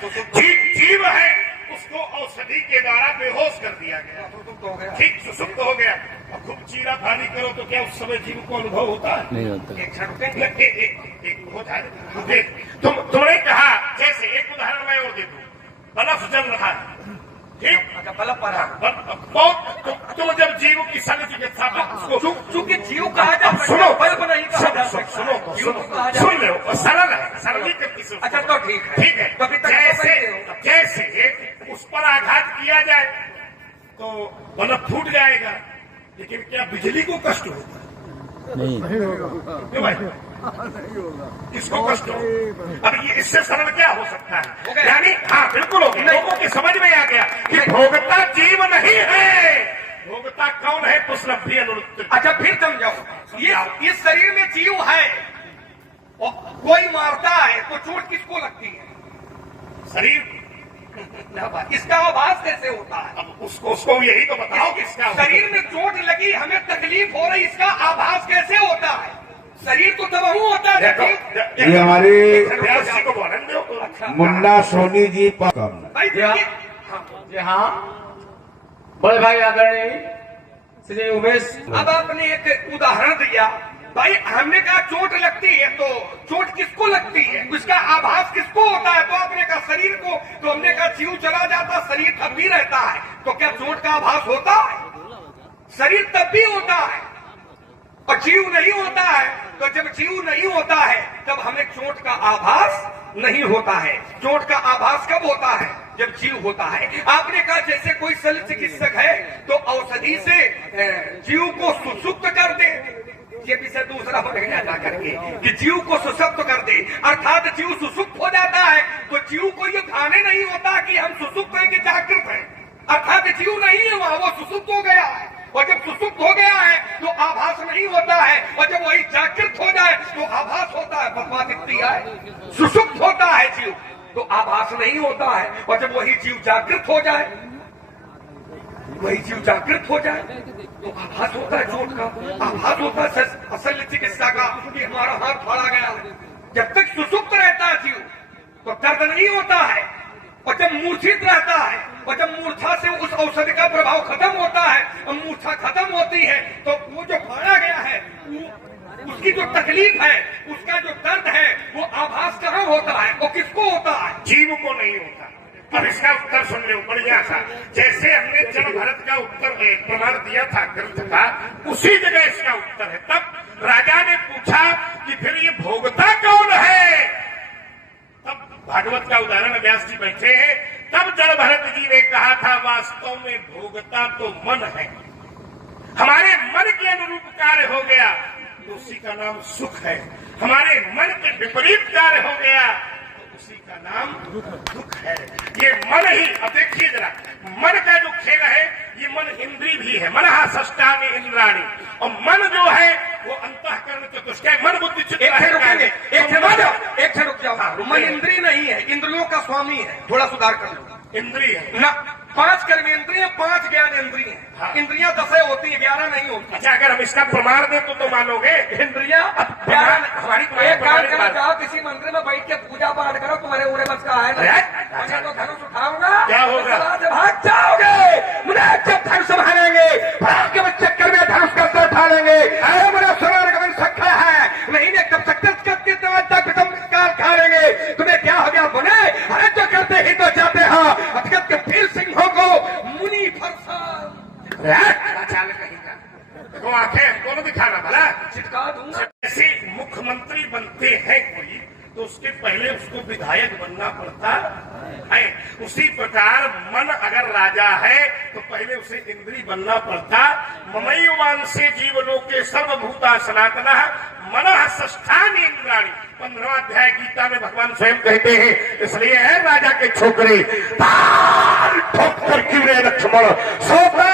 जीव है, उसको औषधि के द्वारा बेहोश कर दिया गया, ठीक सुसुप्त हो गया। अब खूब चीरा फाड़ी करो तो क्या उस समय जीव को अनुभव होता है? नहीं होता। एक क्षण हो जाए। तुमने कहा, जैसे एक उदाहरण मैं और दे दूं, बल्ब जल रहा है, ठीक, बल्ब पर तो जब जीव की शल्य चिकित्सा चूंकि जीव कहा जाता, सुनो, बल्ब नहीं कहा जा सकता, सुन लो, सरल है, सरलीकृत। अच्छा तो ठीक है, तो जैसे उस पर आघात किया जाए तो बल्ब फूट जाएगा, लेकिन क्या बिजली को कष्ट होता है? नहीं, क्यों भाई? किसको कष्ट हो? अब ये इससे सरल क्या हो सकता है? यानी हाँ बिल्कुल हो गया, लोगों की समझ में आ गया कि भोगता जीव नहीं है, भोगता कौन है? पुष्लब्धि अनुत्तर। अच्छा फिर समझाओ, ये इस शरीर में जीव है और कोई मारता है तो चोट किसको लगती है? शरीर। इसका आभास कैसे होता है? अब उसको यही तो बताओ कि इसका शरीर में चोट लगी, हमें तकलीफ हो रही, इसका आभास कैसे होता है? शरीर तो तब होता है। ये हमारे को बोलन दो। मुन्ना सोनी जी पर जी हाँ, बड़े भाई आदरणीय श्री उमेश। अब आपने एक उदाहरण दिया, भाई हमने कहा चोट लगती है तो चोट किसको लगती है, उसका आभास किसको होता है? तो आपने कहा शरीर को, तो हमने कहा जीव चला जाता, शरीर तब भी रहता है, तो क्या चोट का आभास होता है? शरीर तब भी होता है और जीव नहीं होता है। तो जब जीव नहीं होता है तब हमें चोट का आभास नहीं होता है। चोट का आभास कब होता है? जब जीव होता है। आपने कहा जैसे कोई शल्य चिकित्सक है तो औषधि से जीव को सुसुप्त कर दे, ये विषय दूसरा बढ़ेगा जा करके कि जीव को सुसुप्त कर दे, अर्थात जीव सुसुप्त हो जाता है तो जीव को ये भाने नहीं होता कि हम सुसुप्त हैं कि जागृत हैं, अर्थात जीव नहीं है वहां, वो सुसुप्त हो गया है। और जब सुसुप्त हो गया है तो आभास नहीं होता है, और जब वही जागृत हो जाए तो आभास होता है। बकवा दिखती है, सुसुप्त होता है जीव तो आभास नहीं होता है, और जब वही जीव जागृत हो जाए वही जीव जागृत हो जाए तो आभास होता है चोट का, आभास होता है असल चिकित्सा का कि हमारा हाथ फाड़ा गया। जब तक सुसुप्त रहता है जीव तो दर्द नहीं होता है, और जब मूर्छित रहता है और जब मूर्छा से उस औषधि का प्रभाव खत्म होता है और मूर्छा खत्म होती है तो वो जो फाड़ा गया है उसकी जो तकलीफ है, उसका जो दर्द है, वो आभास कहाँ होता है, वो किसको होता है? जीव को नहीं होता। अब इसका उत्तर सुन लो बढ़िया सा, जैसे हमने जल भरत का उत्तर प्रमाण दिया था ग्रंथ का, उसी जगह इसका उत्तर है। तब राजा ने पूछा कि फिर ये भोगता कौन है? तब भागवत का उदाहरण व्यास जी बैठे हैं, तब जल भरत जी ने कहा था वास्तव में भोगता तो मन है, हमारे मन के अनुरूप कार्य हो गया तो उसी का नाम सुख है, हमारे मन के विपरीत कार्य हो गया तो उसी का नाम दुख है। ये मन ही, अब देखिए जरा, मन का जो खेल है ये मन इंद्री भी है, मनहा षष्ठानि इंद्राणि, और मन जो है वो अंतःकरण चतुष्ट है, मन बुद्धि चित्त रुकेंगे, एक से रुक जाओ। मन इंद्रिय नहीं है, इंद्रियों का स्वामी है, थोड़ा सुधार कर लो। इंद्रिय ना, 5 कर्मेंद्रिय, 5 ज्ञान इंद्रिय। हाँ। इंद्रियां 10 होती है, 11 नहीं होती। अच्छा, अगर हम इसका प्रमाण दें तो मानोगे? इंद्रियां हमारी एक काम करना चाहो, किसी मंदिर में बैठ के पूजा पाठ करो, तुम्हारे उड़े बस का है ना, मैं तो धनुष उठाऊंगा, क्या होगा? तो भाग जाओगे, मुझे जब धनुष संभालेंगे, भाग के चक्कर में धनुष का सर उठा लेंगे, अरे मेरा सोनार का मन सखा है, नहीं नहीं तब तक खा लेंगे, तुम्हें क्या हो गया बोले, अरे जो करते ही तो जाते हो, अजगत के फिर सिंहों को मुनि फरसा देखो आंखें हमको न दिखाना भला, चिटका दूंगा। जैसे मुख्यमंत्री बनते हैं कोई तो उसके पहले उसको विधायक बनना पड़ता है, उसी प्रकार मन अगर राजा है तो पहले उसे इंद्री बनना पड़ता। ममैवान से जीवलोके सर्वभूता सनातना मनः षष्ठानि इंद्राणि, 15वां अध्याय गीता में भगवान स्वयं कहते हैं, इसलिए है राजा के छोकरे ताल ठोकर क्यों रे लक्ष्मण सोता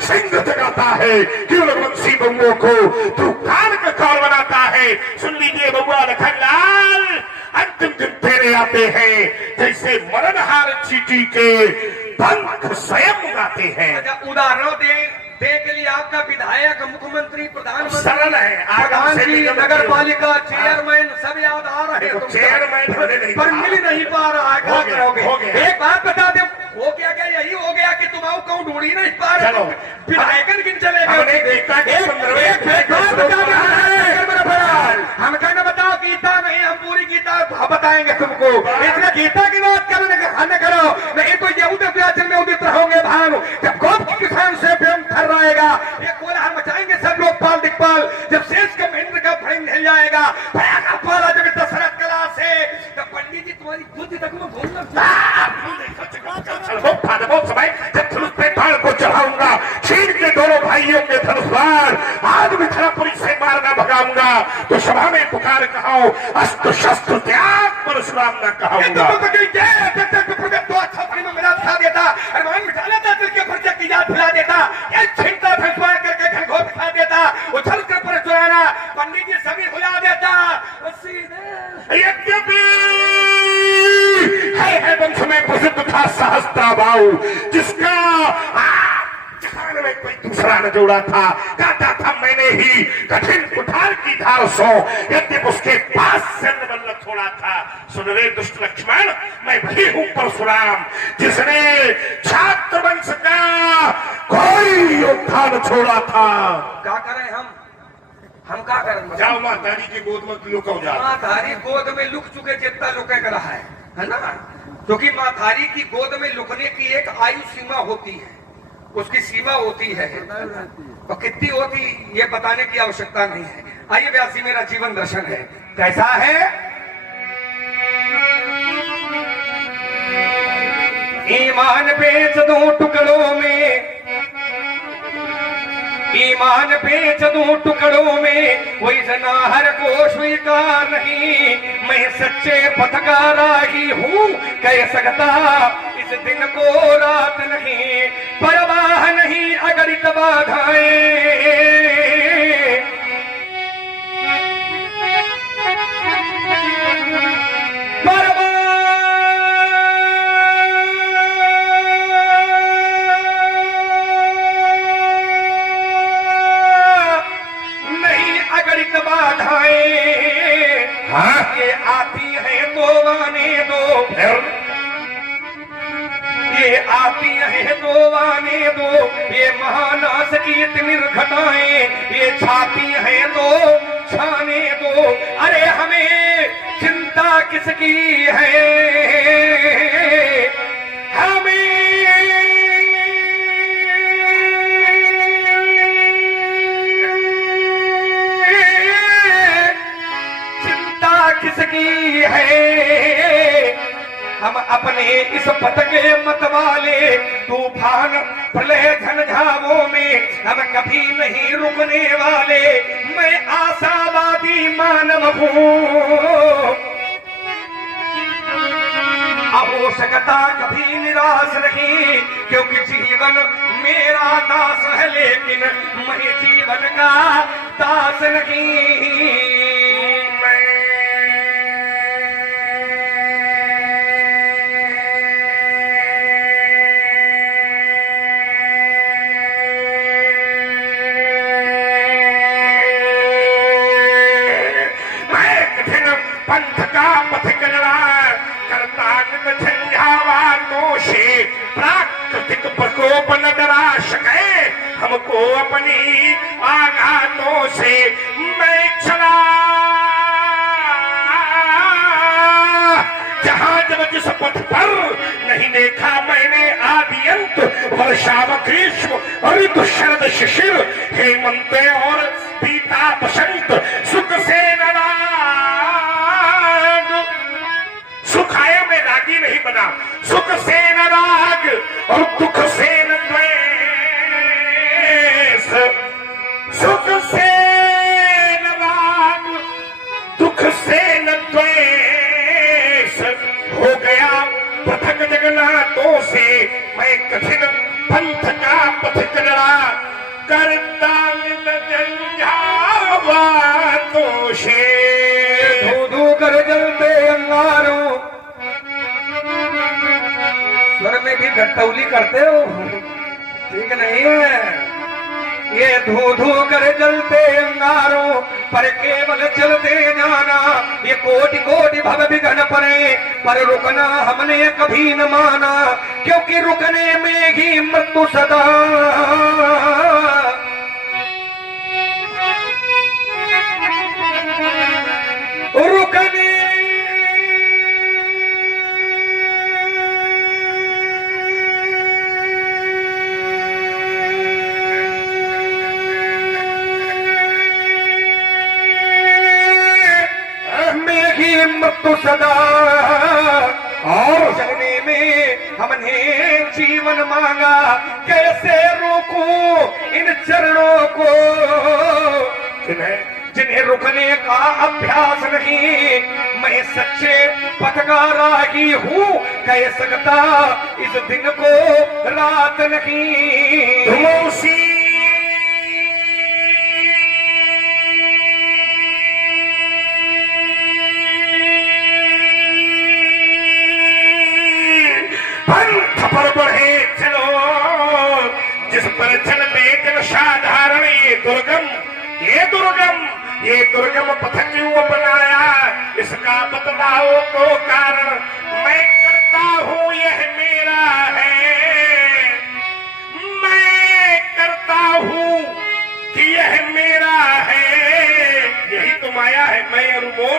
सिंह जगाता है, क्यों रघुवंशी बउओं को तू कान का कौन बनाता है। सुन लीजिए बउआ लखनलाल, अंतिम दिन तेरे आते हैं जैसे मरणहार चींटी के पंख स्वयं उगाते हैं। उदाहरण दे के लिए आपका विधायक, मुख्यमंत्री, प्रधानमंत्री, सरल है, प्रधानमंत्री, नगर पालिका चेयरमैन सब याद आ रहे हैं, चेयरमैन होने नहीं पर मिल नहीं पा रहा है, क्या करोगे? एक बात बता दे, हो गया क्या? यही हो गया कि तुम आओ कहूँ ढूंढी नहीं पा रहे, विधायकन किन चले गए? हम कहना बताओ गीता नहीं, हम पूरी गीता बताएंगे तुमको, इसलिए गीता की बात करो, नहीं तो यहूद व्याचन में उदित रहोगे भानु, जब गोप के किसान से प्रेम कर रहेगा, ये कोलाहल मचाएंगे सब लोग पाल दिक्पाल, जब शेष का महेंद्र का भय हिल जाएगा, भयानक पाला जब दशरथ कला से, तब पंडित जी तुम्हारी बुद्धि तक में भूलना जब धनुष पे बाण को चढ़ाऊंगा, छीन के दोनों भाइयों के धनुष बाण आज भी थरापुरी से मारना भगाऊंगा, तो सभा में पुकार कहाओ अस्त्र शस्त्र त्याग परशुराम न कहाऊंगा। मेरा खा देता, अरमान मिटा लेता, दिल के पर्चे की याद भुला देता, छिड़ता फंसवा करके घनघोर दिखा देता, उछल कर परशुराना पंडित जी सभी भुला देता। यद्यपि है वंश में प्रसिद्ध था सहस्त्राबाहु, जिसका जहान में कोई दूसरा न जोड़ा था, कहता था मैंने ही कठिन कुठार की धार सो, यद्यप उसके पास सैन्य बल छोड़ा था। सुन रे दुष्ट लक्ष्मण, मैं वही हूँ परशुराम, जिसने छात्र वंश का कोई योद्धा न छोड़ा था। क्या करें हम क्या करें? जाओ मातारी की गोद में लुको जाओ। मातारी गोद में लुक चुके जितना लुके करा है ना, क्योंकि मातारी की गोद में लुकने की एक आयु सीमा होती है, उसकी सीमा होती है, और कितनी होती ये बताने की आवश्यकता नहीं है। आइए व्यास जी, मेरा जीवन दर्शन है, कैसा है? ईमान बेच दूं टुकड़ों में, ईमान बेच दूं टुकड़ों में, कोई जनाहर को स्वीकार नहीं, मैं सच्चे पथ का राही हूँ, कह सकता इस दिन को रात नहीं, परवाह नहीं अगणित बाधाएं, परवाह छाती है दो आने दो, ये महानाश की इतनी घटाएं, ये छाती है दो छाने दो, अरे हमें चिंता किसकी है, हमें चिंता किसकी है, हम अपने इस पथ के मत वाले तूफान प्रलय झंझावों में हम कभी नहीं रुकने वाले, मैं आशावादी मानव हूँ, आवश्यकता कभी निराश नहीं, क्योंकि जीवन मेरा दास है, लेकिन मैं जीवन का दास नहीं। पंथ का पथिक लड़ा करता झंझावातों से, प्राकृतिक प्रकोप न डरा सके हमको अपनी आघातों से, मैं चला जहां जब जिस पथ पर नहीं देखा मैंने आदि अंत, वर्षा व ग्रीष्म ऋतु शरद शिशिर हेमंत और पीता बसंत, सुख से सुखाए में रागी नहीं बना, सुख से न राग और दुख से न द्वेष, सुख से न राग दुख से न द्वेष, हो गया पथक जगन्नाथों से मैं कठिन पंथ का पथिक लड़ा, करता झंझावातों से, धू धू कर जलते अंगारों, स्वर में भी घटौली करते हो, ठीक नहीं है, ये धू धू कर जलते अंगारों पर केवल चलते जाना, ये कोटि कोटि भव विघ्न पड़े पर रुकना हमने कभी न माना, क्योंकि रुकने में ही मृत्यु सदा, रुकने मृत्यु सदा, और जगने में हमने जीवन मांगा, कैसे रोकूं इन चरणों को, जिन्हें रुकने का अभ्यास नहीं, मैं सच्चे पथ का राही हूँ, कह सकता इस दिन को रात नहीं, तुम उसी पंथ पर बढ़े चलो जिस पर चलते जन साधारण, ये दुर्गम पथ क्यों बनाया, इसका बतलाओ तो कारण, मैं करता हूँ यह मेरा है, मैं करता हूँ कि यह मेरा है, यही तो माया है, मैं अनुमोल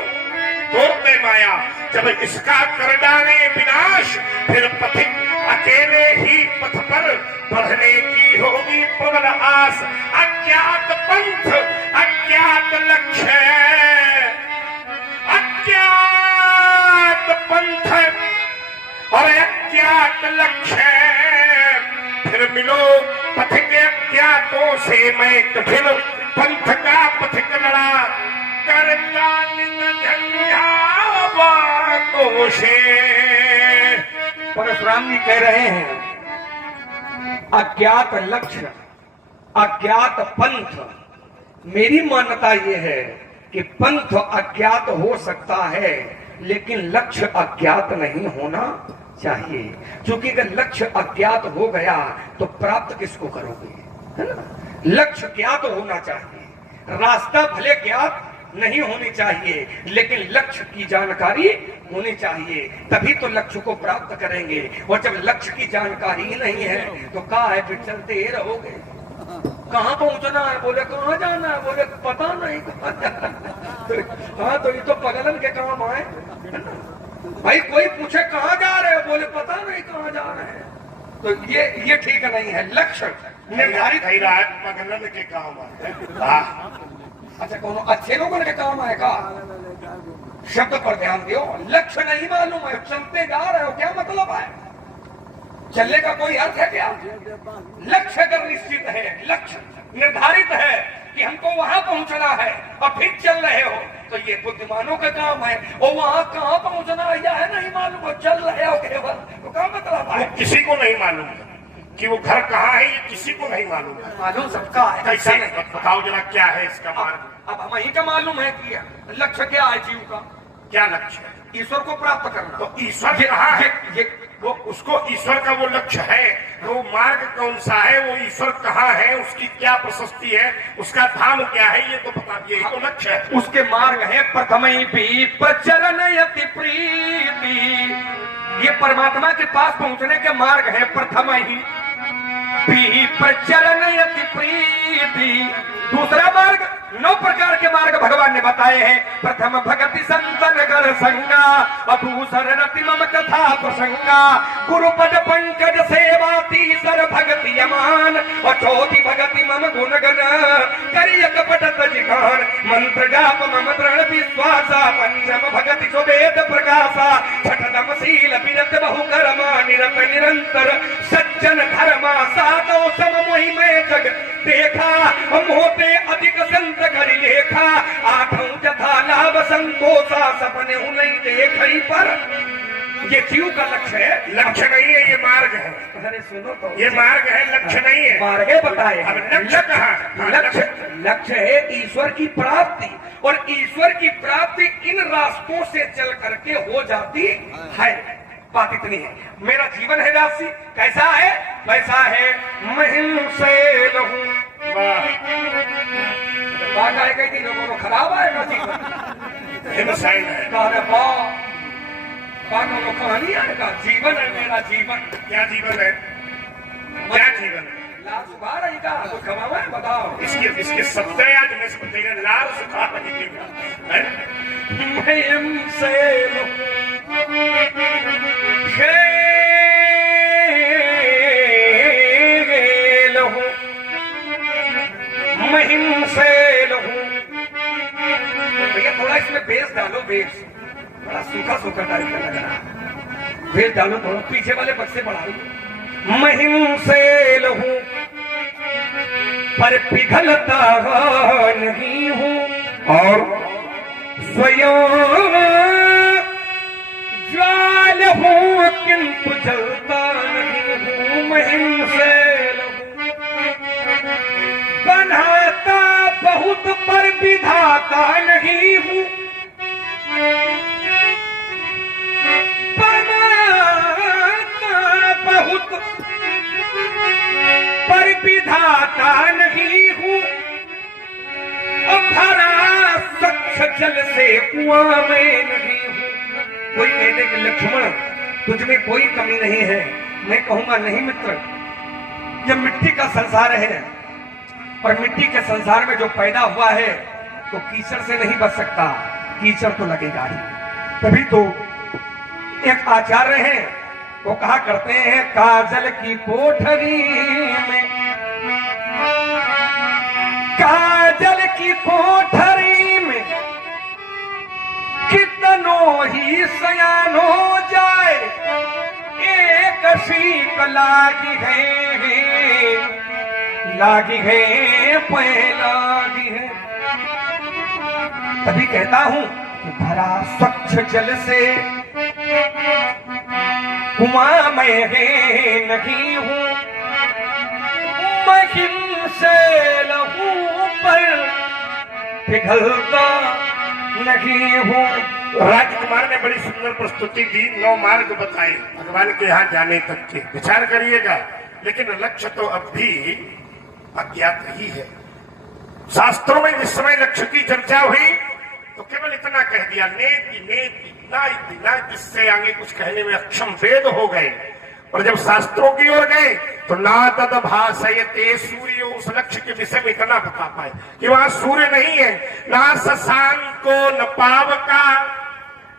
तोड़ते माया, जब इसका कर डाले विनाश, फिर पथिक अकेले ही पथ पर बढ़ने की होगी प्रबल आस, अज्ञात पंथ अज्ञात लक्ष्य, अज्ञात पंथ और अज्ञात लक्ष्य, फिर मिलो पथ के अज्ञातों से, मैं कठिन पंथ का पथिक लड़ा, करता झंझावातों से। परशुराम जी कह रहे हैं अज्ञात लक्ष्य अज्ञात पंथ, मेरी मान्यता यह है कि पंथ अज्ञात हो सकता है लेकिन लक्ष्य अज्ञात नहीं होना चाहिए, क्योंकि अगर लक्ष्य अज्ञात हो गया तो प्राप्त किसको करोगे, है ना। लक्ष्य ज्ञात होना चाहिए, रास्ता भले ज्ञात नहीं होनी चाहिए, लेकिन लक्ष्य की जानकारी होनी चाहिए, तभी तो लक्ष्य को प्राप्त करेंगे। और जब लक्ष्य की जानकारी ही नहीं है तो कहाँ है, फिर चलते ही रहोगे। कहाँ पहुंचना है, बोले कहाँ जाना है, बोले पता नहीं कहाँ जाना है। हाँ तो ये तो पगलन के काम आए भाई। कोई पूछे कहाँ जा रहे हो, बोले पता नहीं कहाँ जा रहे हैं। तो ये ठीक नहीं है। लक्ष्य निर्धारित पगलन के काम आए। अच्छा कौन अच्छे लोगों के काम आएगा? शब्द पर ध्यान दियो। लक्ष्य नहीं मालूम है, चलते जा रहे हो, क्या मतलब है? चलने का कोई अर्थ है क्या? लक्ष्य अगर निश्चित है, लक्ष्य निर्धारित है कि हमको वहां पहुंचना है और फिर चल रहे हो, तो ये बुद्धिमानों का काम है। और वहां कहां पहुंचना है नहीं मालूम हो, चल रहे हो केवल, तो क्या मतलब है? किसी को नहीं मालूम है कि वो घर कहाँ है, ये किसी को नहीं मालूम है। मालूम सबका है। कैसे बताओ जरा, क्या है इसका मार्ग? अब हमें का मालूम है कि लक्ष्य क्या है जीव का? क्या लक्ष्य है? ईश्वर को प्राप्त करना। तो ईश्वर कहाँ है? वो उसको ईश्वर का वो लक्ष्य है, वो मार्ग कौन सा है, वो ईश्वर कहाँ है, उसकी क्या प्रशस्ति है, उसका धाम क्या है, ये तो बता दिए। तो लक्ष्य है, उसके मार्ग है प्रथम प्रचरण यति प्रीति। ये परमात्मा के पास पहुंचने के मार्ग है प्रथम ही प्रचरण यति प्रीति। दूसरा मार्ग, 9 प्रकार के मार्ग भगवान ने बताए हैं। प्रथम भगति संतन कर संगा, और दूसर रति मम कथा प्रसंगा, गुरुपद पंकज सेवा, तीसर भगति यमान, और चौथी भगति मम गुणगन करिय कपट तजिगान, मंत्र जाप मम दृढ़ विश्वासा, पंचम भगति सुवेद प्रकाशा, छठम शील विरत बहु कर्मा, निरत निरंतर सज्जन धर्मा, साधो सम मोहि में जग देखा, मोहते अधिक संत करि लेखा, आठों जथा लाभ संतोषा, सपने नहीं देखई पर। ये जीव का लक्ष्य है, लक्ष्य नहीं है, ये मार्ग है। अरे सुनो तो, ये मार्ग है, लक्ष्य नहीं है। मार्ग है बताए। अब लक्ष्य कहाँ? लक्ष्य है ईश्वर की प्राप्ति, और ईश्वर की प्राप्ति इन रास्तों से चल करके हो जाती है। बात इतनी है। मेरा जीवन है राशि, कैसा है? वैसा है महिम से लहू। बात आए कई थी लोगों को खराब आएगा जीवन, कहानी आएगा। जीवन है मेरा जीवन। क्या जीवन है? क्या जीवन है? लाल सुखा रहेगा, कुछ कमावा है बताओ। इसके शब्द आज मैं समझेगा, लाल सुखा रहेगा। महिम से लहू, महिम से लहू। भैया थोड़ा इसमें बेस डालो, बेस बड़ा सूखा सूखा टाइप का लग रहा है। बेस डालो थोड़ा, पीछे वाले बक्से बढ़ाओ। महिम से लहू पर पिघलता नहीं हूँ, और स्वयं ज्वाल हूँ किंतु जलता नहीं हूँ। महिम से बनाता बहुत पर विधाता नहीं हूँ, बनाता बहुत पर विधाता नहीं हूँ, भरा स्वच्छ जल से कुआं में नहीं हूँ। कोई कहने के लक्ष्मण तुझ में कोई कमी नहीं है, मैं कहूंगा नहीं मित्र, यह मिट्टी का संसार है, और मिट्टी के संसार में जो पैदा हुआ है तो कीचड़ से नहीं बच सकता, कीचड़ तो लगेगा ही। तभी तो एक आचार्य हैं, वो कहा करते हैं, काजल की कोठरी में, काजल की कोठरी में कितनों ही सयान हो जाए, एक सीख लागी है, लागी है लागी है। तभी कहता हूं कि भरा स्वच्छ जल से कुआं में नहीं हूं, महिम से लहू पर पिघलता नहीं हूं। राजकुमार ने बड़ी सुंदर प्रस्तुति दी, 9 मार्ग बताए भगवान के यहाँ जाने तक के। विचार करिएगा, लेकिन लक्ष्य तो अब भी अज्ञात ही है। शास्त्रों में जिस समय लक्ष्य की चर्चा हुई तो केवल इतना कह दिया नेति नेति नाइति नाइति, इससे आगे कुछ कहने में अक्षम वेद हो गए। और जब शास्त्रों की ओर गए तो ना तद भाषयते सूर्य, उस लक्ष्य के विषय में इतना बता पाए कि वहां सूर्य नहीं है, ना शशांको न पावका,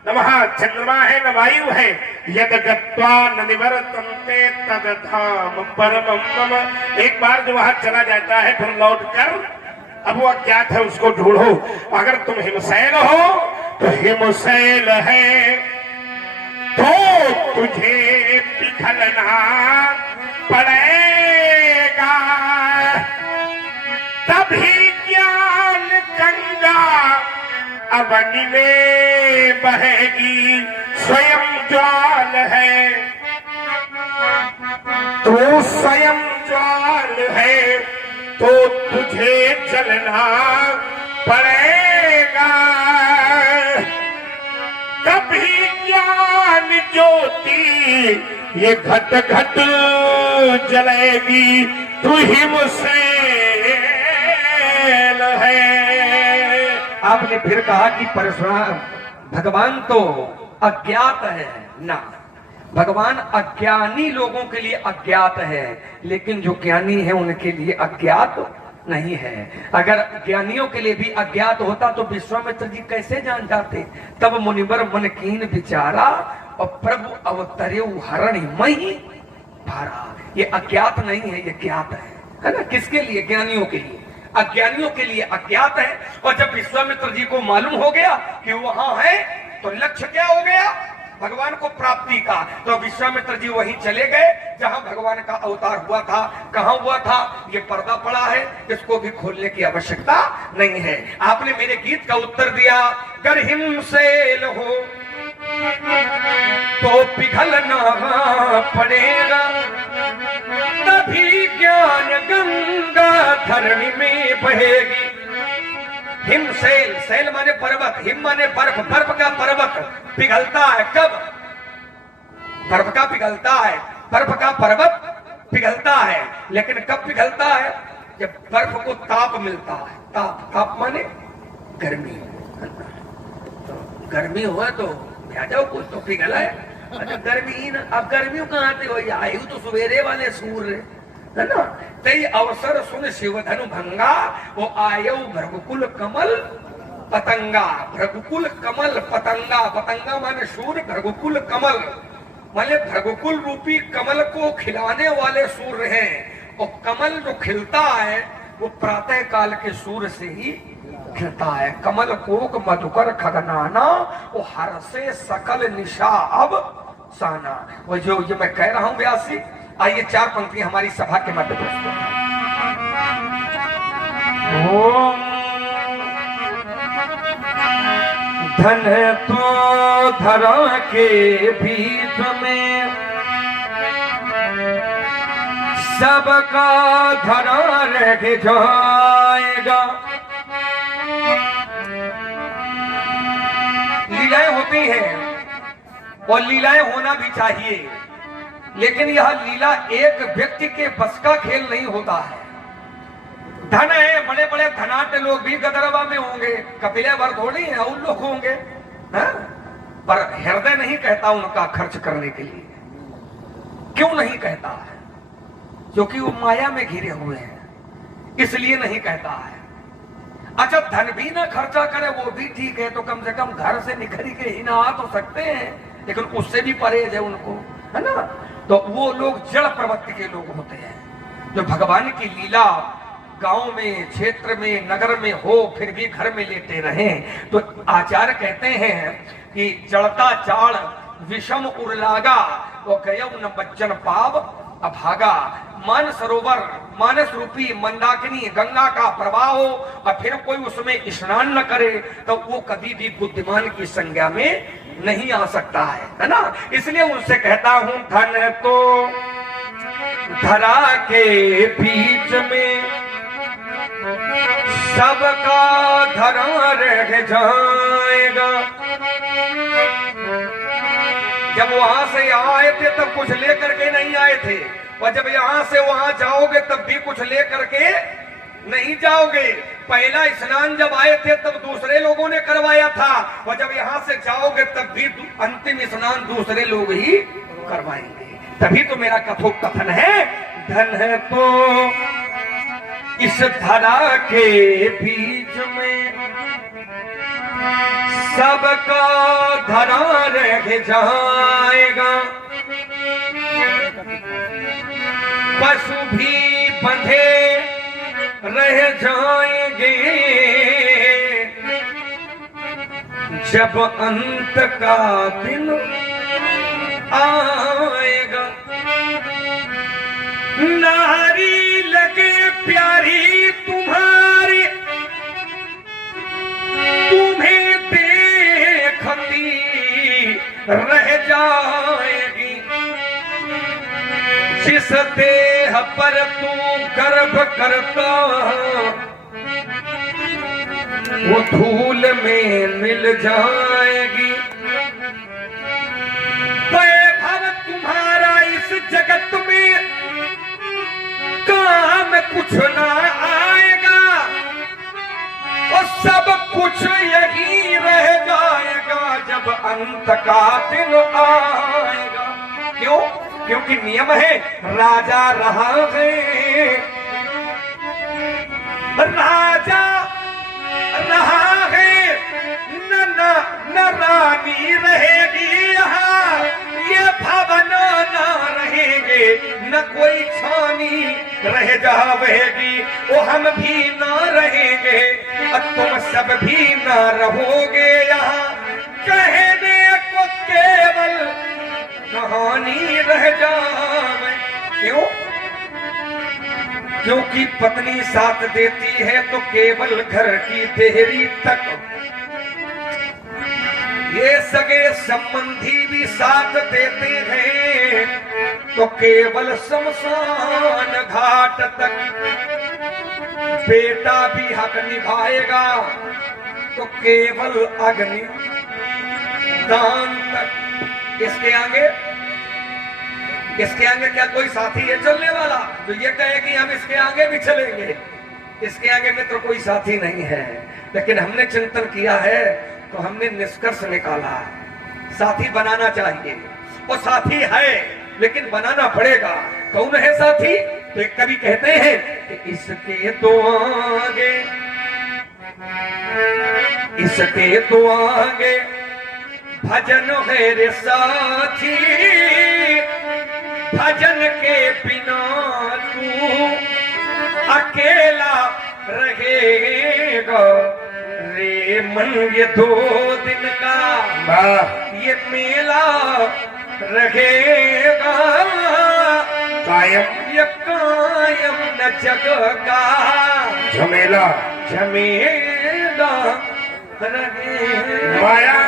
न वहां चंद्रमा है न वायु है। यद गत्वा न निवर्तन्ते तद धाम परमं मम। एक बार जो वहां चला जाता है फिर लौट कर अब वो अज्ञात है, उसको ढूंढो। अगर तुम हिमशैल हो तो हिमशैल है तो तुझे पिघलना पड़ेगा, तभी ज्ञान गंगा अवनि में बहेगी। स्वयं ज्वाल है तो स्वयं ज्वाल है तो तुझे जलना पड़ेगा, कभी ज्ञान ज्योति ये घट घट जलेगी, तू हिमशैल है। आपने फिर कहा कि परशुराम भगवान तो अज्ञात है ना, भगवान अज्ञानी लोगों के लिए अज्ञात है, लेकिन जो ज्ञानी है उनके लिए अज्ञात नहीं है। अगर ज्ञानियों के लिए भी अज्ञात होता तो विश्वामित्र जी कैसे जान जाते। तब मुनिवर मन कीन विचारा और प्रभु अवतरे हरण मही भारा। ये अज्ञात नहीं है, ये ज्ञात है ना। किसके लिए? ज्ञानियों के लिए। अज्ञानियों के लिए अज्ञात है। और जब विश्वामित्र जी को मालूम हो गया कि वहां है तो लक्ष्य क्या हो गया? भगवान को प्राप्ति का। तो विश्वामित्र जी वहीं चले गए जहां भगवान का अवतार हुआ था। कहां हुआ था? ये पर्दा पड़ा है, इसको भी खोलने की आवश्यकता नहीं है। आपने मेरे गीत का उत्तर दिया, गर हिमशैल हो तो पिघलना पड़ेगा, तभी ज्ञान गंगा धरणी में बहेगी। हिमशैल, शैल माने पर्वत, हिम माने बर्फ, बर्फ का पर्वत पिघलता है कब? बर्फ का पिघलता है, बर्फ का पर्वत पिघलता है, लेकिन कब पिघलता है? जब बर्फ को ताप मिलता है। ताप, ताप माने गर्मी। तो गर्मी हो तो आ जाओ, कुछ तो पिघला है। अच्छा गर्मी ही ना, अब गर्मियों कहाँ आते हो? आयु तो सवेरे वाले सूर्य है ना। तई अवसर सुन शिव धनु भंगा, वो आयु भृगुकुल कमल पतंगा। भृगुकुल कमल पतंगा, पतंगा माने सूर्य, भृगुकुल कमल माने भृगुकुल रूपी कमल को खिलाने वाले सूर्य हैं। और कमल जो खिलता है वो प्रातः काल के सूर्य से ही खिलता है। कमल कोक मधुकर खगनाना, वो हर से सकल निशा अब साना। वो जो ये मैं कह रहा हूं व्यासी, आइए चार पंक्ति हमारी सभा के मध्य प्रस्तुत है। धन तो धरा के बीच में सबका धरा रह जाएगा। लीलाएं होती हैं और लीलाएं होना भी चाहिए, लेकिन यह लीला एक व्यक्ति के बस का खेल नहीं होता है। धन है, बड़े बड़े धनाढ्य लोग भी गदरवा में होंगे, कपिले भर थोड़ी है, उन लोग होंगे है? पर हृदय नहीं कहता उनका खर्च करने के लिए। क्यों नहीं कहता है? क्योंकि वो माया में घिरे हुए हैं, इसलिए नहीं कहता है। अच्छा धन भी ना खर्चा करे वो भी ठीक है, तो कम से कम घर से निखरी के ही ना आ तो सकते हैं, लेकिन उससे भी परहेज है उनको, है ना। तो वो लोग जड़ प्रवृत्ति के लोग होते हैं, जो भगवान की लीला गांव में, क्षेत्र में, नगर में हो फिर भी घर में लेटे रहे। तो आचार्य कहते हैं कि जड़ता चाड़ विषम उर्लागा, वो गयौ न बच्चन पाव अभागा। मान सरोवर, मानस रूपी मंदाकिनी गंगा का प्रवाह हो और फिर कोई उसमें स्नान न करे तो वो कभी भी बुद्धिमान की संज्ञा में नहीं आ सकता है ना। इसलिए उनसे कहता हूं, धन तो धरा के बीच में सबका धरा रह जाएगा। जब वहां से आए थे तब कुछ लेकर के नहीं आए थे, और जब यहां से वहां जाओगे तब भी कुछ लेकर के नहीं जाओगे। पहला स्नान जब आए थे तब दूसरे लोगों ने करवाया था, और जब यहाँ से जाओगे तब भी अंतिम स्नान दूसरे लोग ही करवाएंगे। तभी तो मेरा कथोपकथन है, धन है तो इस धरा के बीच में सबका धरा रह जाएगा, पशु भी बंधे रह जाएंगे, जब अंत का दिन आएगा। नारी लगे प्यारी तुम्हारी, तुम्हें देखती रह जाएगी, जिस देह पर तू गर्भ करता वो धूल में मिल जाएगी। वैभव तुम्हारा इस जगत में काम कुछ ना आएगा, और सब कुछ यही रह जाएगा जब अंत का दिन आएगा। क्यों? क्योंकि नियम है, राजा रहा है, राजा रहा है, न रानी रहेगी यहाँ, ये भवन न रहेंगे, न कोई छानी रह जावेगी, वो हम भी न रहेंगे, और तुम सब भी न रहोगे यहाँ, कहने को केवल कहानी रह जावे। क्यों? क्योंकि पत्नी साथ देती है तो केवल घर की देहरी तक, ये सगे संबंधी भी साथ देते हैं तो केवल शमशान घाट तक, बेटा भी हक निभाएगा तो केवल अग्नि दान तक। इसके आगे क्या कोई साथी है चलने वाला तो ये कहे कि हम इसके आगे भी चलेंगे? इसके आगे मित्र कोई साथी नहीं है। लेकिन हमने चिंतन किया है तो हमने निष्कर्ष निकाला, साथी बनाना चाहिए, और साथी है लेकिन बनाना पड़ेगा। कौन है साथी? तो एक कवि कहते हैं कि इसके तो आगे भजन है रे साथी, भजन के बिना तू अकेला रहेगा रे मन। ये 2 दिन का ये मेला रहेगा कायम, ये कायम न जग का झमेला रहेगा। माया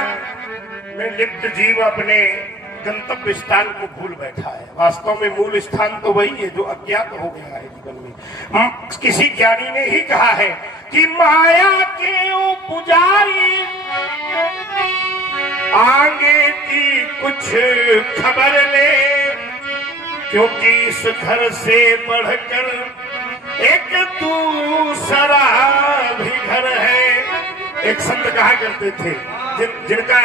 में लिप्त जीव अपने गंतव्य स्थान को भूल बैठा है। वास्तव में मूल स्थान तो वही है जो अज्ञात हो गया है जीवन में। किसी ज्ञानी ने ही कहा है कि माया के ओ पुजारी आगे की कुछ खबर ले, क्योंकि इस घर से बढ़कर एक दूसरा भी घर है। एक संत कहा करते थे, जिनका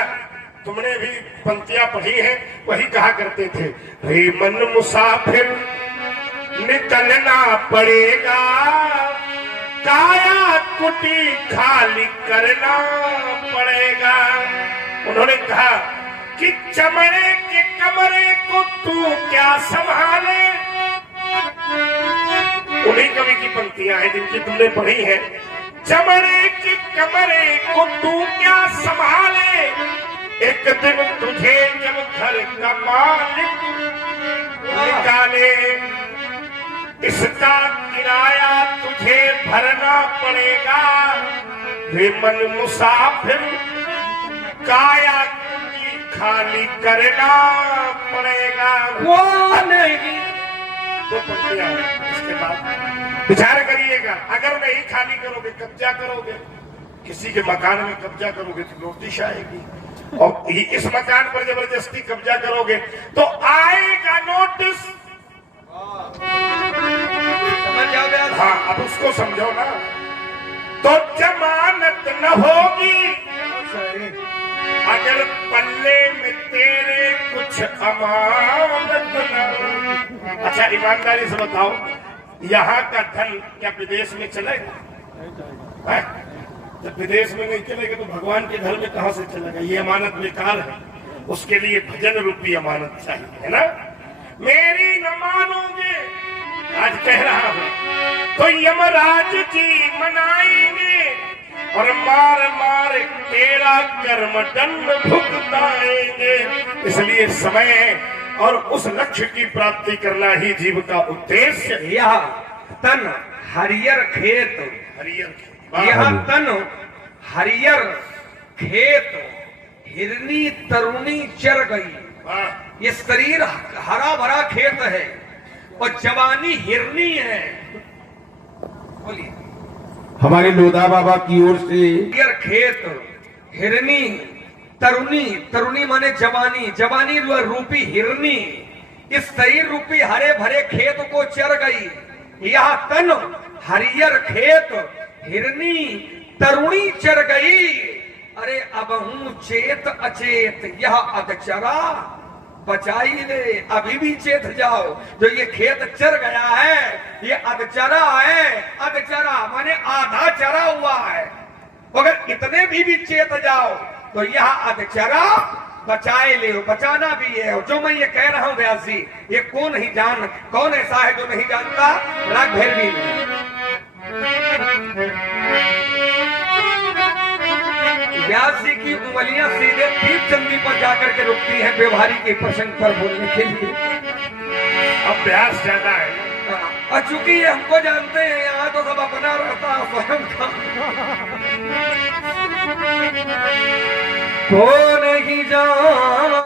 तुमने भी पंक्तियां पढ़ी है, वही कहा करते थे, रे मन मुसाफिर निकलना पड़ेगा, काया कुटी खाली करना पड़ेगा। उन्होंने कहा कि चमड़े के कमरे को तू क्या संभाले। उन्हीं कवि की पंक्तियां हैं जिनकी तुमने पढ़ी है। चमड़े के कमरे को तू क्या संभाले, एक दिन तुझे जब घर का मालिक निकाले, इसका किराया तुझे भरना पड़ेगा। वे मन मुसाफिर काया की खाली करना पड़ेगा। वो नहीं दो पंक्तियां इसके बाद विचार करिएगा। अगर नहीं खाली करोगे, कब्जा करोगे, किसी के मकान में कब्जा करोगे तो नोटिस आएगी, और इस मकान पर जबरदस्ती कब्जा करोगे तो आएगा नोटिस। समझ जाओगे? हाँ, अब उसको समझो ना, तो जमानत न होगी अगर पल्ले में तेरे कुछ अमानत न हो। अच्छा ईमानदारी से बताओ, यहाँ का धन क्या विदेश में चलेगा? है? जब विदेश में नहीं चलेगा तो भगवान के घर में कहां से चलेगा? ये अमानत बेकार है, उसके लिए भजन रूपी अमानत चाहिए, है ना? मेरी न मानोगे, आज कह रहा हूं, तो यमराज जी मनाएंगे और मार मार तेरा कर्म दंड भुगताएंगे। इसलिए समय और उस लक्ष्य की प्राप्ति करना ही जीव का उद्देश्य। यह तन हरियर खेत, हरियर यह तन हरियर खेत, हिरनी तरुणी चर गई। ये शरीर हरा भरा खेत है और जवानी हिरनी है। बोलिए। हमारे लोधा बाबा की ओर से हरियर खेत, हिरनी तरुणी, तरुणी माने जवानी, जवानी रूपी हिरनी इस शरीर रूपी हरे भरे खेत को चर गई। यह तन हरियर खेत, हिरनी तरुणी चर गई। अरे अब हूं चेत अचेत यह अधचरा बचाई ले। अभी भी चेत जाओ, जो ये खेत चर गया है ये अधचरा है। अधचरा माने आधा चरा हुआ है। अगर इतने भी चेत जाओ तो यह अधचरा बचाए ले। बचाना भी है। जो मैं ये कह रहा हूं व्यास जी, ये कौन ऐसा है जो नहीं जानता? राग भैरवी में व्यास जी की उंगलियां सीधे दीप चंदी पर जाकर के रुकती हैं व्यवहारिक के प्रसंग पर बोलने के लिए। अभ्यास ज्यादा है और चूंकि ये हमको जानते हैं, यहाँ तो सब अपना रहता है स्वयं का। को नहीं जान